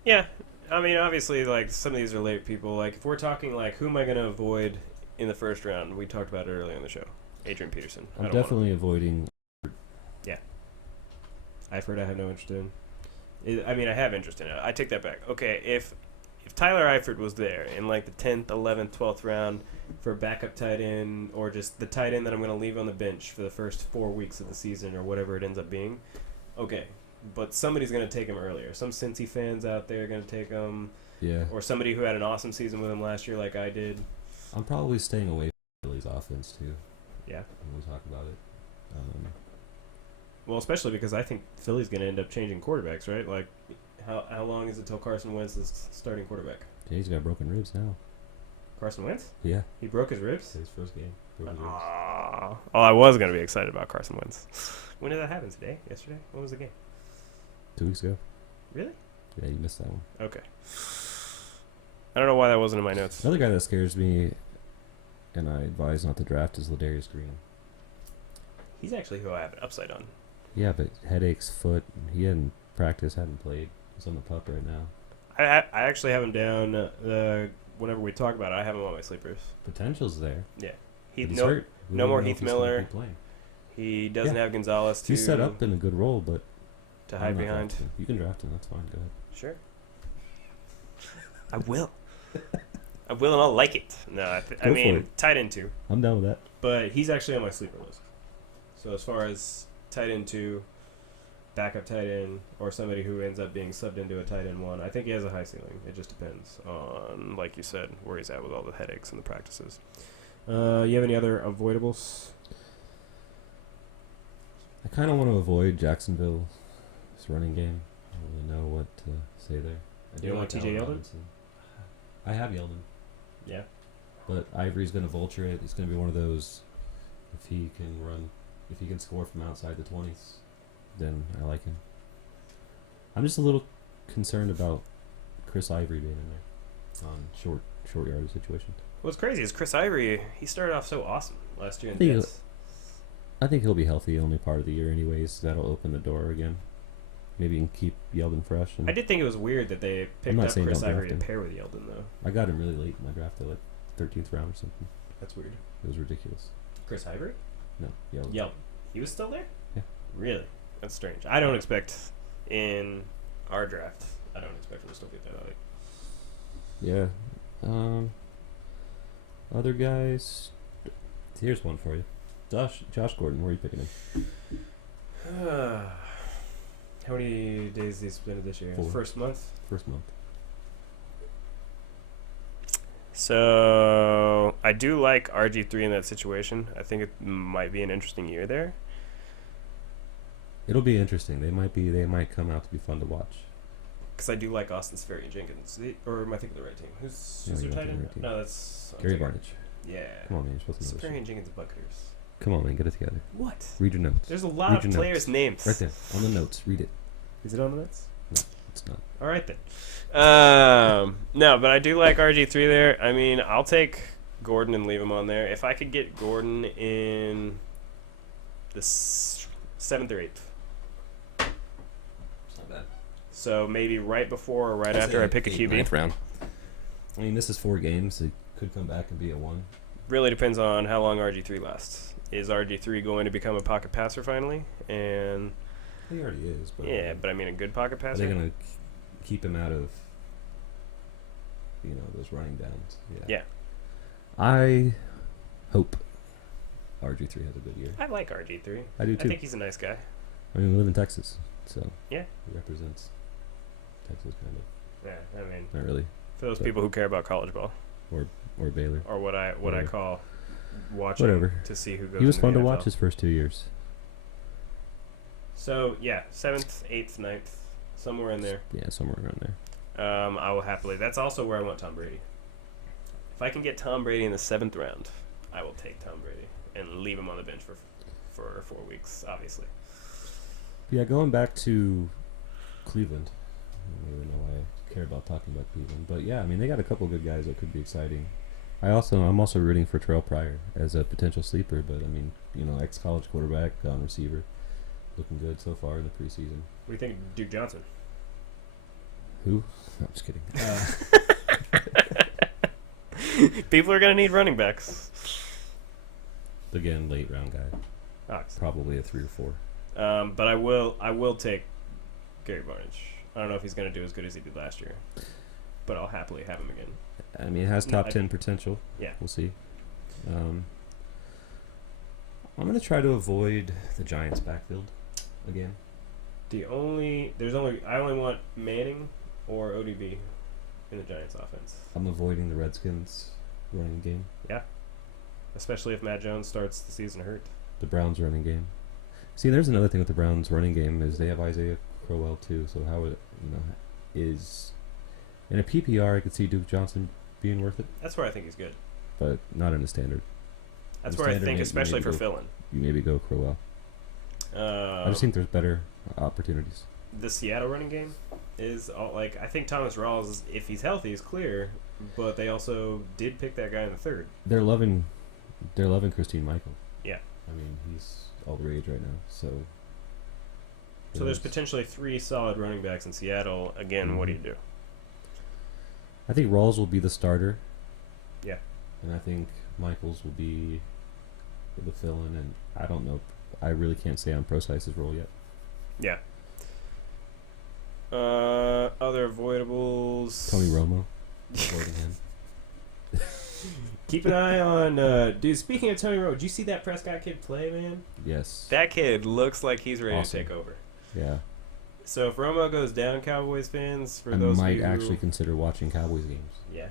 Yeah. I mean, obviously, like, some of these are late people. Like, if we're talking, like, who am I going to avoid in the first round? We talked about it earlier in the show. Adrian Peterson. I'm definitely avoiding. I've heard I have no interest in. I mean, I have interest in it. I take that back. Okay, if if Tyler Eifert was there in like the 10th, 11th, 12th round for a backup tight end, or just the tight end that I'm going to leave on the bench for the first 4 weeks of the season or whatever it ends up being, okay. But somebody's going to take him earlier. Some Cincy fans out there are going to take him. Yeah. Or somebody who had an awesome season with him last year like I did. I'm probably staying away from Philly's offense too. Yeah. When we talk about it. Well, especially because I think Philly's going to end up changing quarterbacks, right? Like, how long is it till Carson Wentz is starting quarterback? Yeah, he's got broken ribs now. Carson Wentz? Yeah. He broke his ribs? His first game. Broken ribs. Oh, I was going to be excited about Carson Wentz. When did that happen? Today? Yesterday? When was the game? 2 weeks ago. Really? Yeah, you missed that one. Okay. I don't know why that wasn't in my notes. Another guy that scares me, and I advise not to draft, is Ladarius Green. He's actually who I have an upside on. Yeah, but headaches, foot. He hadn't practiced, hadn't played. He's on the pup right now. I actually have him down. Whenever we talk about it, I have him on my sleepers. Potential's there. Yeah. But he's No, hurt. We no don't more know Heath if he's gonna Miller. keep playing. he doesn't Yeah. have Gonzalez to He's set up in a good role, but to I'm hide not behind. drafting him. You can draft him. That's fine. Go ahead. Sure. I will. I will, and I'll like it. No, I Go mean, for it. tight end 2. I'm down with that. But he's actually on my sleeper list. So as far as tight end 2, backup tight end, or somebody who ends up being subbed into a tight end 1, I think he has a high ceiling. It just depends on, like you said, where he's at with all the headaches and the practices. You have any other avoidables? I kind of want to avoid Jacksonville's running game. I don't really know what to say there. I You do don't want like TJ Allen Yeldon? Robinson. I have Yeldon, Yeah. but Ivory's going to vulture it. It's going to be one of those. If he can run, if he can score from outside the 20s, then I like him. I'm just a little concerned about Chris Ivory being in there on short yardage situations. What's crazy is Chris Ivory, he started off so awesome last year in Think Jets. I think he'll be healthy only part of the year anyways. That'll open the door again. Maybe you can keep Yeldon fresh. And I did think it was weird that they picked not up saying Chris don't draft Ivory to him. pair with Yeldon, though. I got him really late in my draft, though, like 13th round or something. That's weird. It was ridiculous. Chris Ivory? No, Yeldon. Yeldon. He was still there? Yeah. Really? That's strange. I don't expect in our draft, I don't expect him to still be that high. Yeah. Other guys. Here's one for you. Josh Gordon, where are you picking him? How many days has he spent this year? 4. First month? First month. So I do like RG3 in that situation. I think it might be an interesting year there. It'll be interesting. They might come out to be fun to watch. Because I do like Austin Seferian-Jenkins. Or am I thinking of the right team? Who's No, their you're not tight thinking end? the right team. No, that's... I'm Gary thinking- Barnidge. Yeah. Come on, man. You're supposed to know this shit. Seferian-Jenkins Buccaneers. Come on, man. Get it together. What? Read your notes. There's a lot Read of your players' names. Right there. On the notes. Read it. Is it on the notes? It's not. All right, then. No, but I do like RG3 there. I mean, I'll take Gordon and leave him on there. If I could get Gordon in the 7th or 8th. It's not bad. So maybe right before or right after I pick a QB. 9th round. I mean, this is 4 games. It could come back and be a 1. Really depends on how long RG3 lasts. Is RG3 going to become a pocket passer finally? And He already is. But yeah, but I mean a good pocket are they passer. going to keep him out of, those running downs? Yeah. I hope RG3 has a good year. I like RG3. I do I too. think he's a nice guy. I mean, we live in Texas, so Yeah. he represents Texas, kind of. Yeah, I mean Not really, for those But- people who care about college ball, or Baylor. or what I Whatever. call watching Whatever. to see who goes. He was into fun the to NFL. watch his first 2 years. So yeah, 7th, 8th, 9th, somewhere in there. Yeah, somewhere around there. I will happily. That's also where I want Tom Brady. If I can get Tom Brady in the 7th round, I will take Tom Brady and leave him on the bench for 4 weeks. Obviously. Yeah, going back to Cleveland. I don't really know why I care about talking about Cleveland, but yeah, I mean they got a couple good guys that could be exciting. I'm also rooting for Terrell Pryor as a potential sleeper, but I mean, ex-college quarterback, receiver, looking good so far in the preseason. What do you think of Duke Johnson? Who? No, I'm just kidding. People are gonna need running backs. Again, late round guy, Ox. probably a 3 or 4. But I will take Gary Barnidge. I don't know if he's gonna do as good as he did last year. but I'll happily have him again. I mean, it has No, top I- 10 potential. Yeah. We'll see. I'm going to try to avoid the Giants' backfield again. I only want Manning or ODB in the Giants offense, I'm avoiding the Redskins running game, especially if Matt Jones starts the season hurt. the Browns running game. See, there's another thing with the Browns running game is they have Isaiah Crowell too. So how would is in a PPR I could see Duke Johnson being worth it, That's where I think he's good. but not in a standard. That's The where I standard think, may- especially maybe for go- filling. You maybe go Crowell. I just think there's better opportunities. The Seattle running game is I think Thomas Rawls, if he's healthy, is clear, but they also did pick that guy in the third. They're loving Christine Michael. Yeah. I mean, he's all the rage right now. So So there's potentially 3 solid running backs in Seattle. Again, what do you do? I think Rawls will be the starter. Yeah. And I think Michaels will be the fill-in, and I don't know. I really can't say on Procise's role yet. Yeah. Other avoidables. Tony Romo. Avoiding him. Keep an eye on, dude. Speaking of Tony Romo, did you see that Prescott kid play, man? Yes. That kid looks like he's ready Awesome. to take over. Yeah. So if Romo goes down, Cowboys fans, for I those of might you actually consider watching Cowboys games. yeah,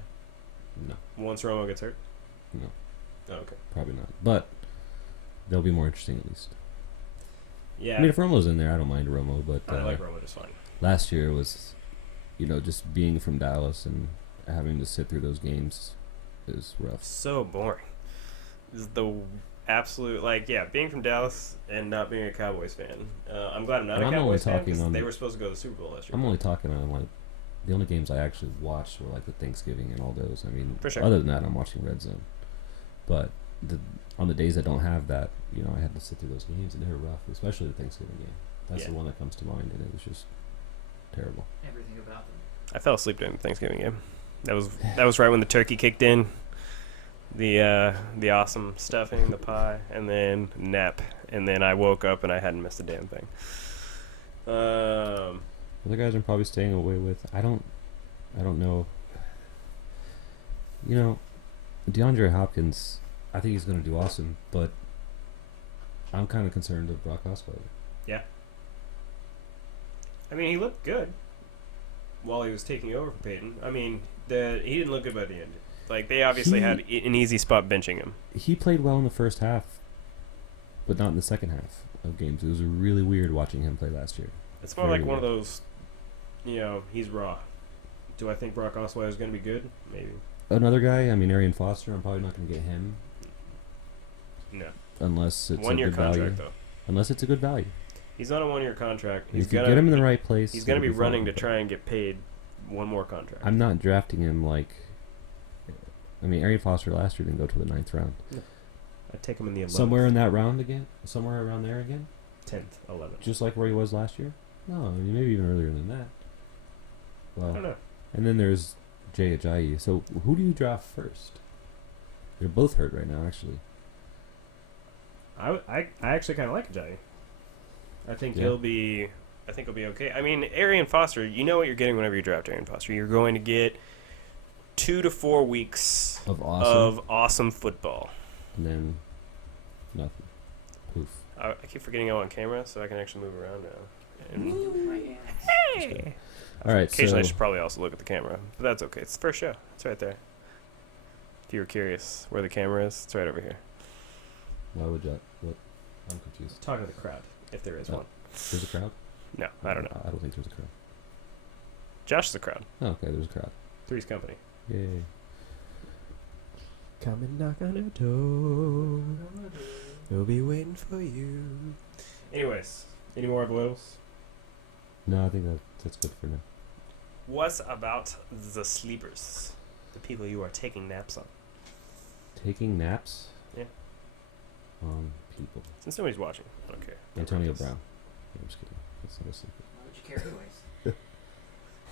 No, once Romo gets hurt. No. Oh, okay. probably not. But they'll be more interesting at least. Yeah. I mean, if Romo's in there, I don't mind Romo. But I like Romo just fine. last year was, just being from Dallas and having to sit through those games is rough. So boring. This is the absolute being from Dallas and not being a Cowboys fan. I'm glad I'm not And a I'm only Cowboys fan talking 'cause on they the- were supposed to go to the Super Bowl last year. I'm only talking on the only games I actually watched were the Thanksgiving and all those. I mean, For sure. other than that, I'm watching Red Zone. But on the days I don't have that, I had to sit through those games and they were rough, especially the Thanksgiving game. That's Yeah. the one that comes to mind, and it was just terrible. Everything about them. I fell asleep during the Thanksgiving game. That was right when the turkey kicked in. The awesome stuffing, the pie, and then nap, and then I woke up and I hadn't missed a damn thing. Other guys I'm probably staying away with. I don't know. DeAndre Hopkins, I think he's going to do awesome, but I'm kind of concerned of Brock Osweiler. I mean, he looked good while he was taking over for Peyton. I mean, he didn't look good by the end. They obviously had an easy spot benching him. He played well in the first half, but not in the second half of games. It was really weird watching him play last year. It's more Very like one of weird. those, he's raw. Do I think Brock Osweiler is going to be good? Maybe. Another guy, Arian Foster, I'm probably not going to get him No. unless it's a 1 year good value. contract, though. Unless it's a good value. He's on a 1 year contract. If you get him in the right place, He's going to it'll be fine, running to but try and get paid one more contract. I'm not drafting him Arian Foster last year didn't go to the 9th round. I'd take him in the 11th. Somewhere in that round again? Somewhere around there again? 10th, 11th. Just like where he was last year? No, maybe even earlier than that. I don't Well, know. and then there's Jay Ajayi. So who do you draft first? They're both hurt right now, actually. I actually kind of like Ajayi. I think Yeah. he'll be okay. I mean, Arian Foster, you know what you're getting whenever you draft Arian Foster. You're going to get 2 to 4 weeks Of awesome. of awesome football. And then nothing. Poof. I keep forgetting I'm on camera, so I can actually move around now. And Hey. All right, occasionally, I so should probably also look at the camera, but that's okay. It's the first show. It's right there. If you were curious where the camera is, it's right over here. why would you? What? I'm confused. Talk to the crowd, if there is Oh. one. There's a crowd? No, I don't know. I don't think there's a crowd. Josh is the crowd. Oh, okay, there's a crowd. Three's Company. Yay. Come and knock on our door. We'll be waiting for you. Anyways, any more avoidables? No, I think that's good for now. What about the sleepers? The people you are taking naps on. Taking naps? Yeah. On people. Since nobody's watching, I don't care. Antonio Regardless. Brown. I'm just kidding. That's not a secret. Why would you care anyways?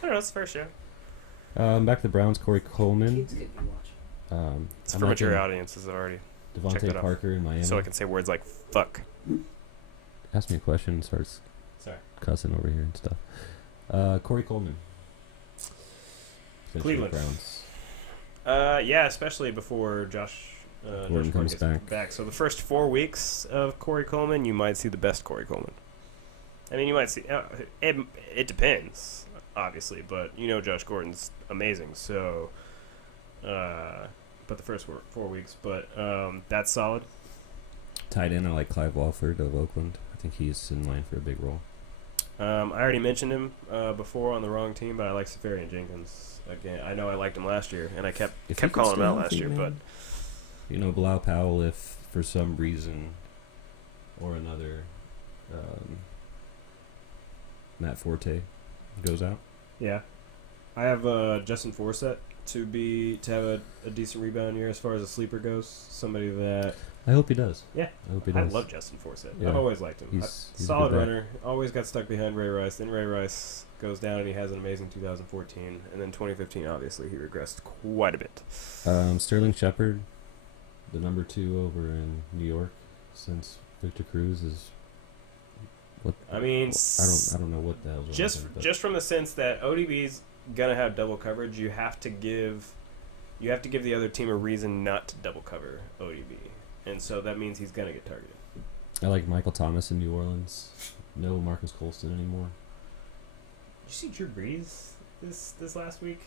I don't know, it's the first show. Back to the Browns, Corey Coleman. Kids could be watching. It's I'm for mature liking audiences already. check that Devontae out. Parker in Miami. So I can say words like fuck. Ask me a question and starts Sorry. cussing over here and stuff. Corey Coleman. Potentially Cleveland. Browns. Yeah, especially before Josh Gordon comes gets back. So the first 4 weeks of Corey Coleman, you might see the best Corey Coleman. I mean, you might see. It depends, obviously, but you know Josh Gordon's amazing. So, but the first 4 weeks, but that's solid. Tight end, I like Clive Walford of Oakland. I think he's in line for a big role. I already mentioned him before on the wrong team, but I like Safarian Jenkins. Again, I know I liked him last year, and I kept If he calling could him stay out last healthy, year. man. You know, Bilal Powell, if for some reason or another, Matt Forte goes out. But yeah, I have Justin Forsett to have a decent rebound year as far as a sleeper goes. Somebody that I hope he does. Yeah. I hope he I does. love Justin Forsett. Yeah. I've always liked him. He's a Solid good back. runner. Always got stuck behind Ray Rice. Then Ray Rice goes down and he has an amazing 2014. And then 2015, obviously, he regressed quite a bit. Sterling Shepard, the number 2 over in New York since Victor Cruz is. What? I mean, I don't know what the hell. just from the sense that ODB's gonna have double coverage, you have to give the other team a reason not to double cover ODB, and so that means he's gonna get targeted. I like Michael Thomas in New Orleans. No Marcus Colston anymore. Did you see Drew Brees this last week?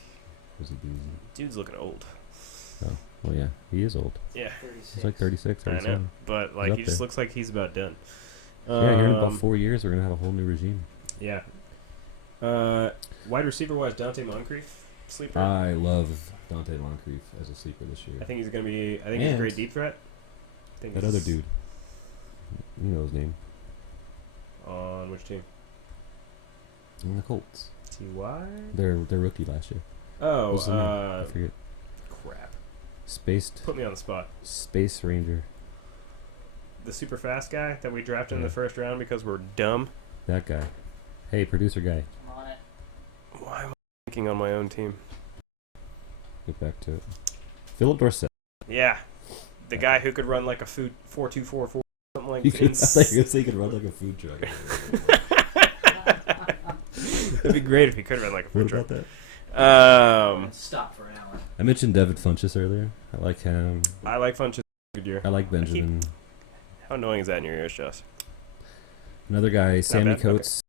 Was he busy? Dude's looking old. Oh, well, yeah, he is old. Yeah, 36. He's like 36, I know, 37. but like up he just there. looks like he's about done. Yeah, here in about 4 years, we're gonna have a whole new regime. Yeah. Wide receiver wise, Dante Moncrief, sleeper. I love Dante Moncrief as a sleeper this year. I think he's gonna be. I think he's a And great deep threat. I think that he's- other dude, you know his name, on which team? on the Colts. Ty. Their rookie last year. Oh, What's the name? I forget. crap. Spaced Put me on the spot. Space Ranger. The super fast guy that we drafted in Yeah. the first round because we're dumb. That guy. Hey, producer guy. I'm on it. Why am I thinking on my own team? Get back to it. Philip Dorsett. Yeah, the guy who could run like a 4.244, something like You could, I that. thought you were gonna say he could run like a food truck. It'd be great if he could run like a What food truck. about that? Stop for an hour. I mentioned David Funchess earlier. I like him. I like Funchess. Good year. I like Benjamin. How annoying is that in your ears, Josh? Another guy, Sammy bad? Coates,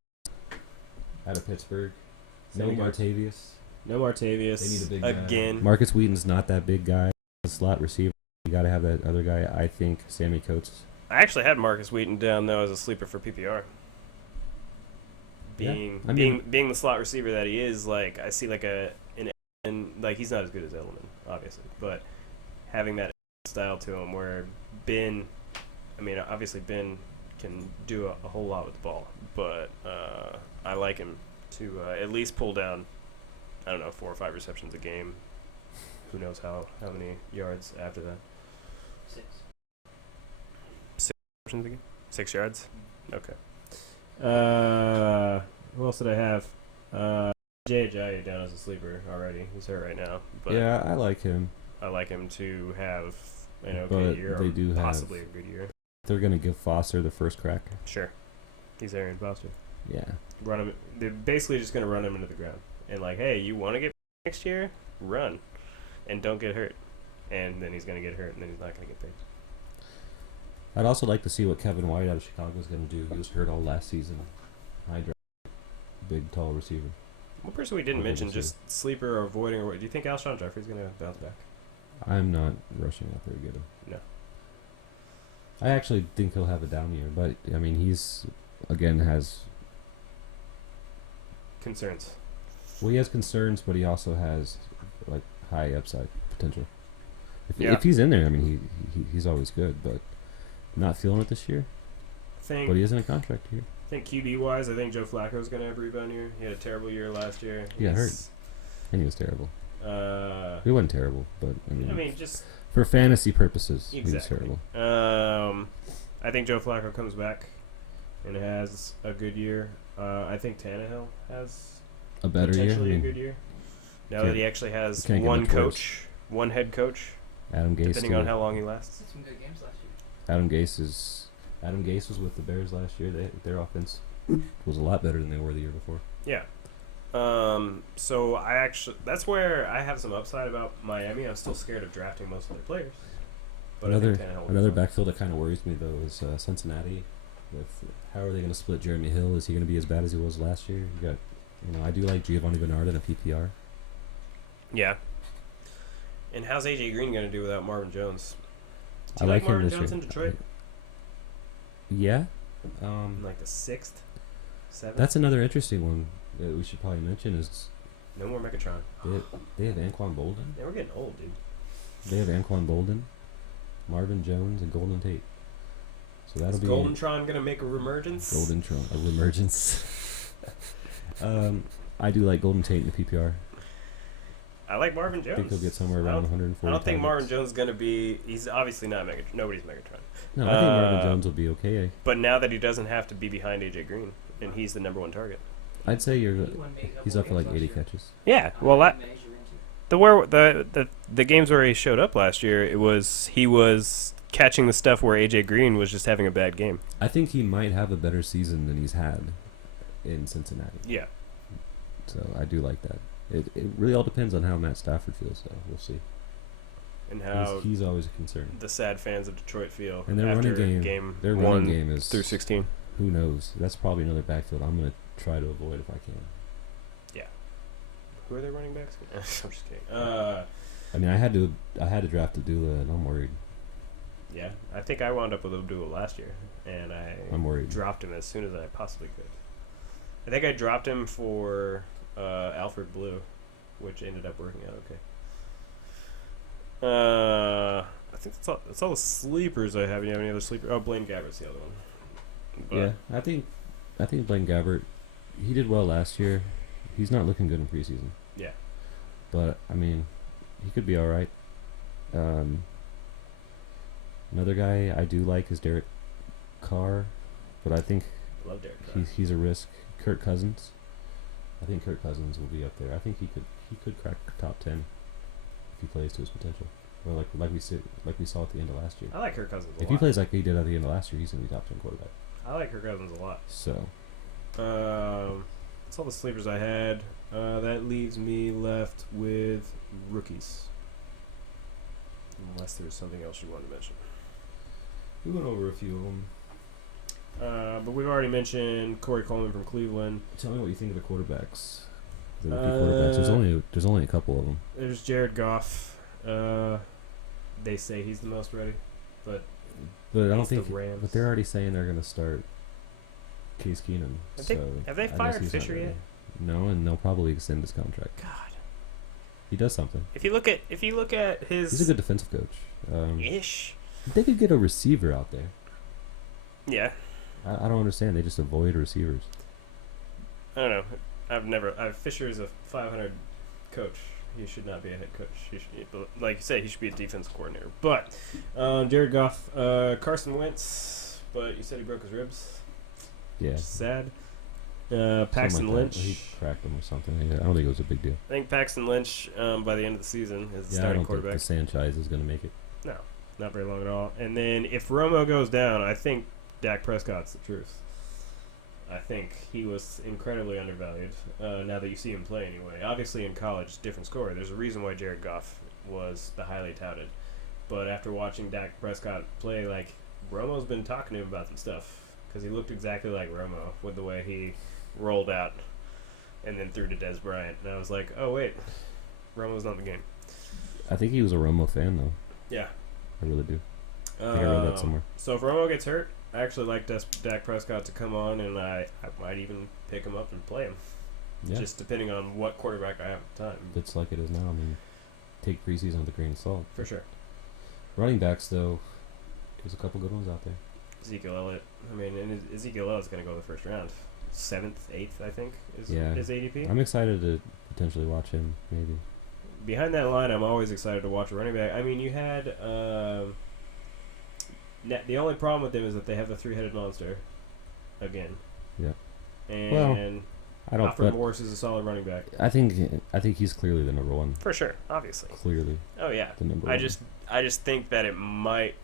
out of Pittsburgh. No Sammy Coates. Martavius. No Martavius. They need a big guy. again. Marcus Wheaton's not that big guy. Slot receiver. You got to have that other guy. I think Sammy Coates. I actually had Marcus Wheaton down though as a sleeper for PPR. Yeah, Being I mean- being the slot receiver that he is, like I see like and like he's not as good as Edelman, obviously, but having that style to him where Ben, I mean obviously Ben can do a whole lot with the ball, but I like him to at least pull down, I don't know, 4 or 5 receptions a game. Who knows how many yards after that? 6. Receptions a game? 6 yards? Okay. Who else did I have? Jay Ajayi down as a sleeper already. He's hurt right now, but Yeah, I like him. I like him to have an okay But year, they or do have- possibly a good year. They're gonna give Foster the first crack. Sure, he's Arian Foster. Yeah. Run him. They're basically just gonna run him into the ground and like, hey, you want to get next year? Run, and don't get hurt. And then he's gonna get hurt, and then he's not gonna get paid. I'd also like to see what Kevin White out of Chicago is gonna do. He was hurt all last season. High draft, big tall receiver. One person we didn't What mention, was he? just sleeper or avoiding, or do you think Alshon Jeffrey's gonna bounce back? I'm not rushing after to get him. No. I actually think he'll have a down year, but I mean he's again has Concerns. well he has concerns, but he also has like high upside potential. Yeah. If he's in there, I mean he's always good, but not feeling it this year. Think But he is in a contract here. I think QB wise, I think Joe Flacco's gonna have a rebound year. He had a terrible year last year. Yeah, He's, And he was terrible. Uh, He wasn't terrible, but I mean, just for fantasy purposes, he was exactly. terrible. I think Joe Flacco comes back and has a good year. I think Tannehill has A better year. I potentially a mean, good year. Now can't- that he actually has can't get one much worse. coach, one head coach, Adam Gase. depending too. on how long he lasts. Did some good games last year. Adam Gase was with the Bears last year. Their offense was a lot better than they were the year before. Yeah. So that's where I have some upside about Miami. I'm still scared of drafting most of their players. But I think Tannehill will be Another fine. backfield that kind of worries me though is Cincinnati. With how are they going to split Jeremy Hill? Is he going to be as bad as he was last year? You got, I do like Giovanni Bernard in a PPR. Yeah. And how's AJ Green going to do without Marvin Jones? Do I you like like him Marvin this Jones year. in Detroit? Yeah. In like the 6th, 7th. That's another interesting one that we should probably mention is No more Megatron. they have Anquan Bolden. Yeah, we're getting old, dude. They have Anquan Bolden, Marvin Jones, and Golden Tate. So that'll Is be Goldentron going to make a reemergence? Golden Tron, a reemergence. I do like Golden Tate in the PPR. I like Marvin I Jones. think he'll get somewhere around 140. I don't think Marvin targets. Jones is going to be... He's obviously not Megatron. Nobody's Megatron. No, I think Marvin Uh, Jones will be okay. But now that he doesn't have to be behind AJ Green, and he's the number one target. I'd say He won me a couple he's up for like games 80 last year. catches. Yeah, I well, had to measure into. the games where he showed up last year, he was catching the stuff where AJ Green was just having a bad game. I think he might have a better season than he's had in Cincinnati. Yeah. So I do like that. It really all depends on how Matt Stafford feels, though. We'll see. And how He's always a concern. the sad fans of Detroit feel And their after running game, game their 1 running game is through 16. who knows. That's probably another backfield I'm going to try to avoid if I can. Who are their running backs? I'm just kidding. I mean, I had to draft Abdullah, and I'm worried. Yeah, I think I wound up with Abdullah last year, and I'm I worried. dropped him as soon as I possibly could. I think I dropped him for Alfred Blue, which ended up working out okay. I think that's all the sleepers I have. You have any other sleeper? Oh, Blaine Gabbert's the other one. But Yeah, I think Blaine Gabbert, he did well last year. He's not looking good in preseason. Yeah. But I mean, he could be all right. Another guy I do like is Derek Carr, but I think Love Derek Carr. he's a risk. Kirk Cousins, I think Kirk Cousins will be up there. I think he could crack top 10 if he plays to his potential. Or like we saw at the end of last year. I like Kirk Cousins a If lot. he plays like he did at the end of last year, he's gonna be top 10 quarterback. I like Kirk Cousins a lot. So That's all the sleepers I had. That leaves me left with rookies. Unless there's something else you wanted to mention. we went over a few of them. But we've already mentioned Corey Coleman from Cleveland. Tell me what you think of the quarterbacks. The rookie quarterbacks. There's only a couple of them. There's Jared Goff. They say he's the most ready, but But I don't he's the think. Rams. But they're already saying they're gonna start Case Keenum. Have they I guess fired he's not Fisher ready. yet? No, and they'll probably extend his contract. God. He does something. If you look at his He's a good defensive coach. ish. They could get a receiver out there. Yeah. I don't understand. They just avoid receivers. I don't know. Fisher is a 500 coach. He should not be a head coach. But like you say, he should be a defensive coordinator. But Jared Goff, Carson Wentz, but you said he broke his ribs. Yeah. Which is sad. Something Paxton like that. Lynch. He cracked him or something. Yeah, I don't think it was a big deal. I think Paxton Lynch by the end of the season is the Yeah, I starting don't quarterback. think Sanchez is going to make it. No, not very long at all. And then if Romo goes down, I think Dak Prescott's the truth. I think he was incredibly undervalued. Now that you see him play anyway, obviously in college, different story. There's a reason why Jared Goff was the highly touted. But after watching Dak Prescott play, like Romo's been talking to him about some stuff because he looked exactly like Romo with the way he rolled out and then threw to Dez Bryant. And I was like, oh wait, Romo's not in the game. I think he was a Romo fan, though. Yeah. I really do. I think I read that somewhere. So if Romo gets hurt, I actually like Dak Prescott to come on, and I might even pick him up and play him. Yeah. Just depending on what quarterback I have at the time. It's like it is now. I mean, take preseason with a grain of salt. For sure. Running backs, though, there's a couple good ones out there. Ezekiel Elliott. I mean, and Ezekiel Elliott's going to go the first round. 7th, 8th, I think, is ADP. I'm excited to potentially watch him, maybe. Behind that line, I'm always excited to watch a running back. I mean, you had... the only problem with them is that they have the three-headed monster again. Yeah. And I don't. Alfred But Morris is a solid running back. I think he's clearly the number one. For sure, obviously. Clearly Oh, yeah. the number I one. just think that it might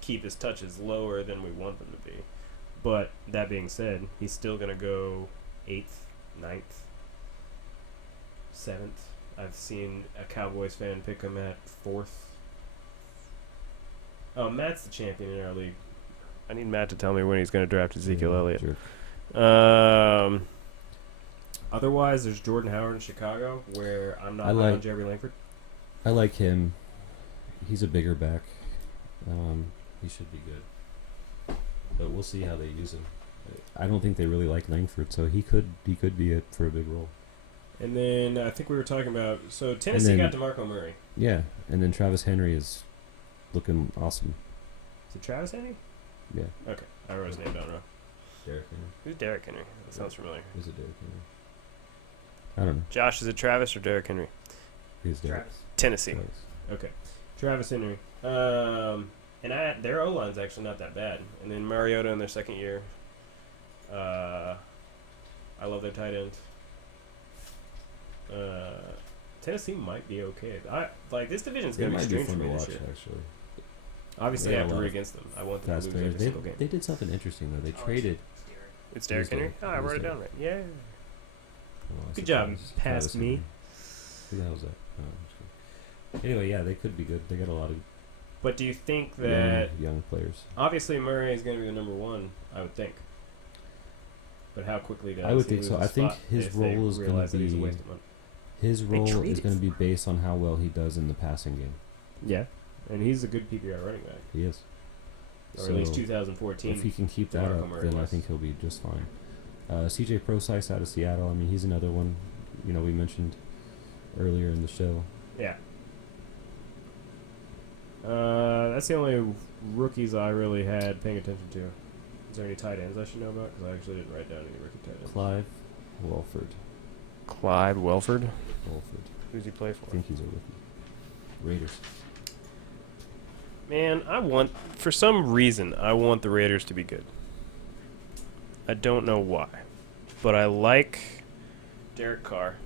keep his touches lower than we want them to be. But that being said, he's still going to go 8th, 9th. 7th. I've seen a Cowboys fan pick him at 4th. Oh, Matt's the champion in our league. I need Matt to tell me when he's going to draft Ezekiel Elliott. Sure. Otherwise, there's Jordan Howard in Chicago, where I'm not high on Jeremy Langford. I like him. He's a bigger back. He should be good. But we'll see how they use him. I don't think they really like Langford, so he could be it for a big role. And then I think we were talking about, so Tennessee got DeMarco Murray. Yeah, and then Travis Henry is looking awesome. Is it Travis Henry? Yeah. Okay, I wrote his name down wrong. Derrick Henry. Who's Derrick Henry? That sounds familiar. Is it Derrick Henry? I don't know. Josh, is it Travis or Derrick Henry? He's Derrick. Tennessee. Travis. Okay, Travis Henry. And their O-line's actually not that bad. And then Mariota in their second year. I love their tight end. Tennessee might be okay. This division's They gonna be might be strange fun for to me watch, this year. actually. Obviously, They I have have a to lot root of against them. I want them to Fast lose players. every single game. They did something interesting though. They traded. It's Derrick Henry? Derrick. Oh, I It wrote was it down right. Yeah. Oh, I Good said job, Travis- past Travis me. Henry. Who the hell is that? Oh, I'm just kidding. Anyway, yeah, they could be good. They got a lot of But do you think that young players. obviously Murray is going to be the number one? I would think. But how quickly does I would he think so. lose I a think spot his if they role is gonna realize that he's a be- waste of money? His role is traded going to be based on how well he does in the passing game. Yeah, and he's a good PPR running back, He is. or at least So, 2014. If he can keep that DeMarco up, Murray then I was. think he'll be just fine. CJ Prosise out of Seattle. I mean, he's another one. You know, we mentioned earlier in the show. Yeah. That's the only rookies I really had paying attention to. Is there any tight ends I should know about? Because I actually didn't write down any rookie tight ends. Clive Welford. Clyde Welford. Welford. Who's he play I for? think he's a rookie. Raiders. Man, for some reason, I want the Raiders to be good. I don't know why. But I like Derek Carr.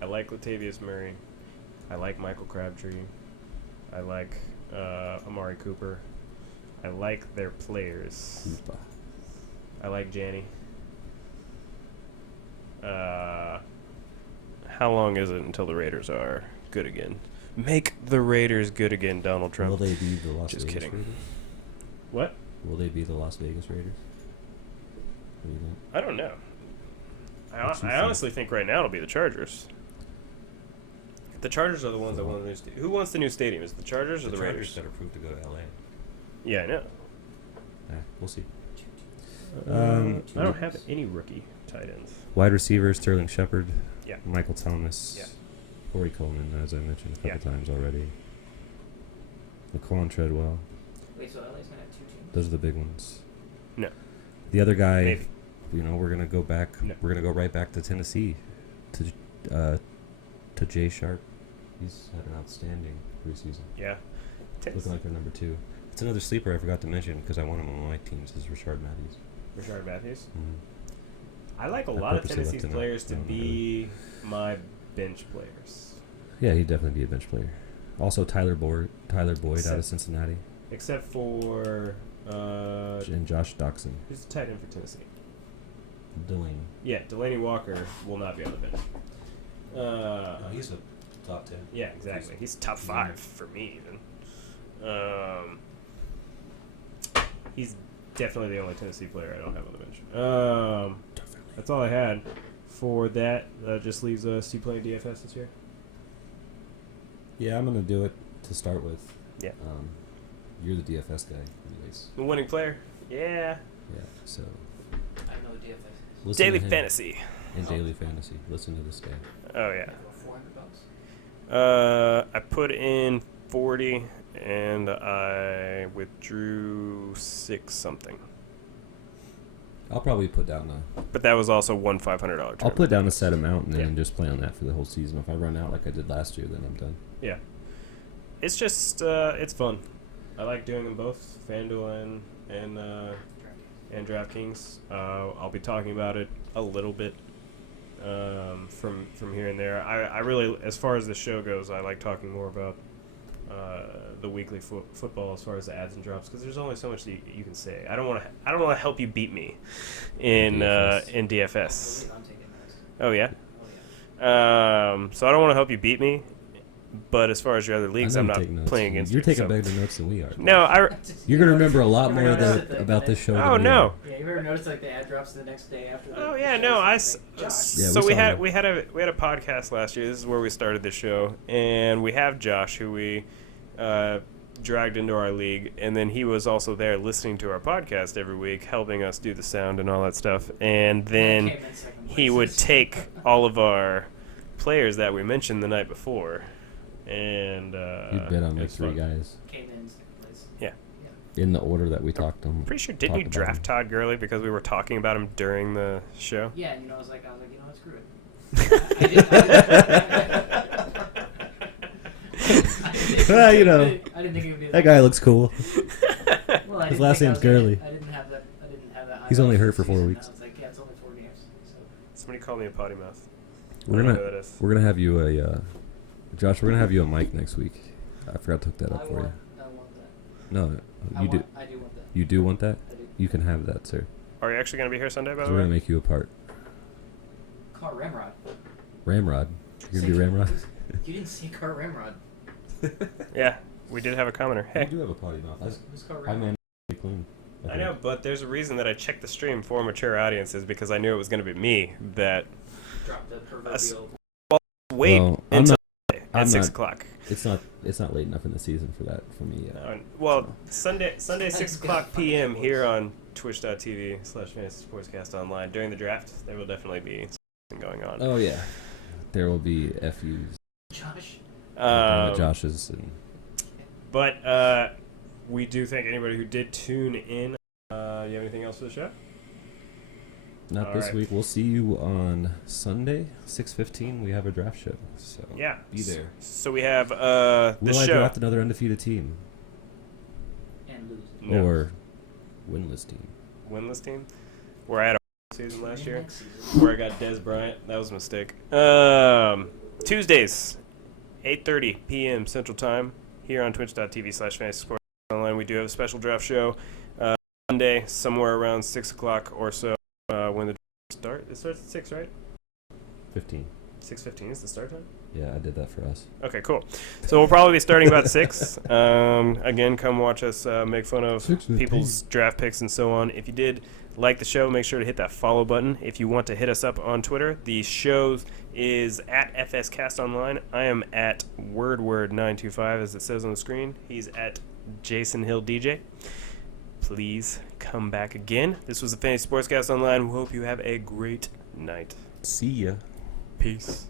I like Latavius Murray. I like Michael Crabtree. I like Amari Cooper. I like their players. Koopa. I like Janny. How long is it until the Raiders are good again? Make the Raiders good again, Donald Trump. Will they be the Las Just Vegas kidding. Raiders? What? Will they be the Las Vegas Raiders? What do you think? I don't know. What you I think? honestly think right now it'll be the Chargers. The Chargers are the ones that want the new stadium. Who wants the new stadium? Is it the Chargers or the Raiders? got approved to go to LA. Yeah, I know. We'll see. I don't have any rookie tight ends. Wide receivers: Sterling Shepard, Yeah. Michael Thomas, Yeah. Corey Coleman, as I mentioned a couple Yeah. times already. Laquan Treadwell. Wait, so LA's gonna have two teams? Those are the big ones. No. The other guy, Maybe. you know, we're gonna go back. No. We're gonna go right back to Tennessee, to Jay Sharp. He's had an outstanding preseason. Yeah. Looking like they're number 2. It's another sleeper I forgot to mention because I want him on my teams. Is Rashard Matthews. Rashard Matthews. Mm-hmm. I like a I lot of purposely left Tennessee's him out. players to No, be my bench players. Yeah, he'd definitely be a bench player. Also, Tyler Boyd out Except- of Cincinnati, Except for and Josh Doxson. who's the tight end for Tennessee? Delaney. Yeah, Delaney Walker will not be on the bench. he's a top 10. Yeah, exactly. He's top 5 for me, even. He's definitely the only Tennessee player I don't have on the bench. That's all I had for that. That just leaves us. You playing DFS this year? Yeah, I'm gonna do it to start with. Yeah. You're the DFS guy, anyways. The winning player? Yeah. Yeah. So I know DFS is. listen Daily to him fantasy. and daily fantasy. Listen to this guy. Oh, yeah. $400? I put in 40 and I withdrew 6 something. I'll probably put down But that was also one $500 tournament. I'll put down a set amount and then Yeah. just play on that for the whole season. If I run out like I did last year, then I'm done. Yeah. It's just it's fun. I like doing them both, FanDuel and DraftKings. I'll be talking about it a little bit from here and there. I really, as far as the show goes, I like talking more about the weekly football as far as the ads and drops because there's only so much that you can say. I don't want to help you beat me in DFS. in DFS. I'm taking this. Oh yeah. Oh, So I don't want to help you beat me, but as far as your other leagues, I'm know not you take notes. playing against You're you. taking so- better notes than we are. No, You're gonna remember a lot You more ever notice that about this show. Oh than we no. are. Yeah, you ever notice like the ad drops the next day after? Oh the yeah, show? no. It's like, Josh. Yeah, So we we saw had that. we had a podcast last year. This is where we started the show, and we have Josh, who we dragged into our league, and then he was also there listening to our podcast every week, helping us do the sound and all that stuff. And then Came in second he place. would take all of our players that we mentioned the night before, and You'd bet on it like was 3 fun. guys Came in second place. in the order that we talked them. Pretty sure didn't talk you about draft him. Todd Gurley because we were talking about him during the show? Yeah, and I was like, you know what, screw it. You know, I didn't think it would be That guy looks cool. Well, I his didn't last think I name's was gonna- Gurley. I didn't have that. I didn't have that. high He's only hopes hurt for 4 season. weeks. I was like, yeah, it's only 4 games. So. Somebody called me a potty mouth. We're I don't know gonna who that is. we're gonna have you a Josh. We're gonna have you a mic next week. I forgot to hook that up I for want, you. I want that. No, I you do. want, I do want that. You do want that? I do. You can have that, sir. Are you actually going to be here Sunday, by 'Cause the we're way? gonna make you a part. Car Ramrod. Ramrod. You're gonna be Ramrod. You didn't see Car Ramrod. Yeah, we did have a commenter. Hey. do have a potty mouth. Who's Car I Ramrod? man clean. I know, but there's a reason that I checked the stream for mature audiences because I knew it was going to be me that Dropped the proverbial. wait Well, I'm until not- at I'm 6 not- o'clock. It's not late enough in the season for that for me yet. Well, Sunday 6 o'clock p.m. here on twitch.tv/fantasy sportscast online during the draft. There will definitely be something going on. Oh yeah, there will be FUs. Josh. Josh's and But we do thank anybody who did tune in. Do you have anything else for the show? not All this right. week. We'll see you on Sunday, 6:15. We have a draft show, so Yeah. be there. So we have the Will I show. draft another undefeated team And lose. No. or winless team? Winless team. Where I had a season last year. Next season. Where I got Des Bryant. That was a mistake. Tuesdays, 8:30 p.m. Central Time, here on twitch.tv/fantasy sports online. We do have a special draft show Monday, somewhere around 6 o'clock or so when the draft starts. It starts at 6, right? 15. 6:15 is the start time? Yeah, I did that for us. Okay, cool. So we'll probably be starting about 6. Again, come watch us make fun of 6:15. people's draft picks and so on. If you did like the show, make sure to hit that follow button. If you want to hit us up on Twitter, the show is at FSCastOnline. I am at WordWord925, as it says on the screen. He's at Jason Hill DJ. Please come back again. This was the Fantasy Sportscast Online. We hope you have a great night. See ya. Peace.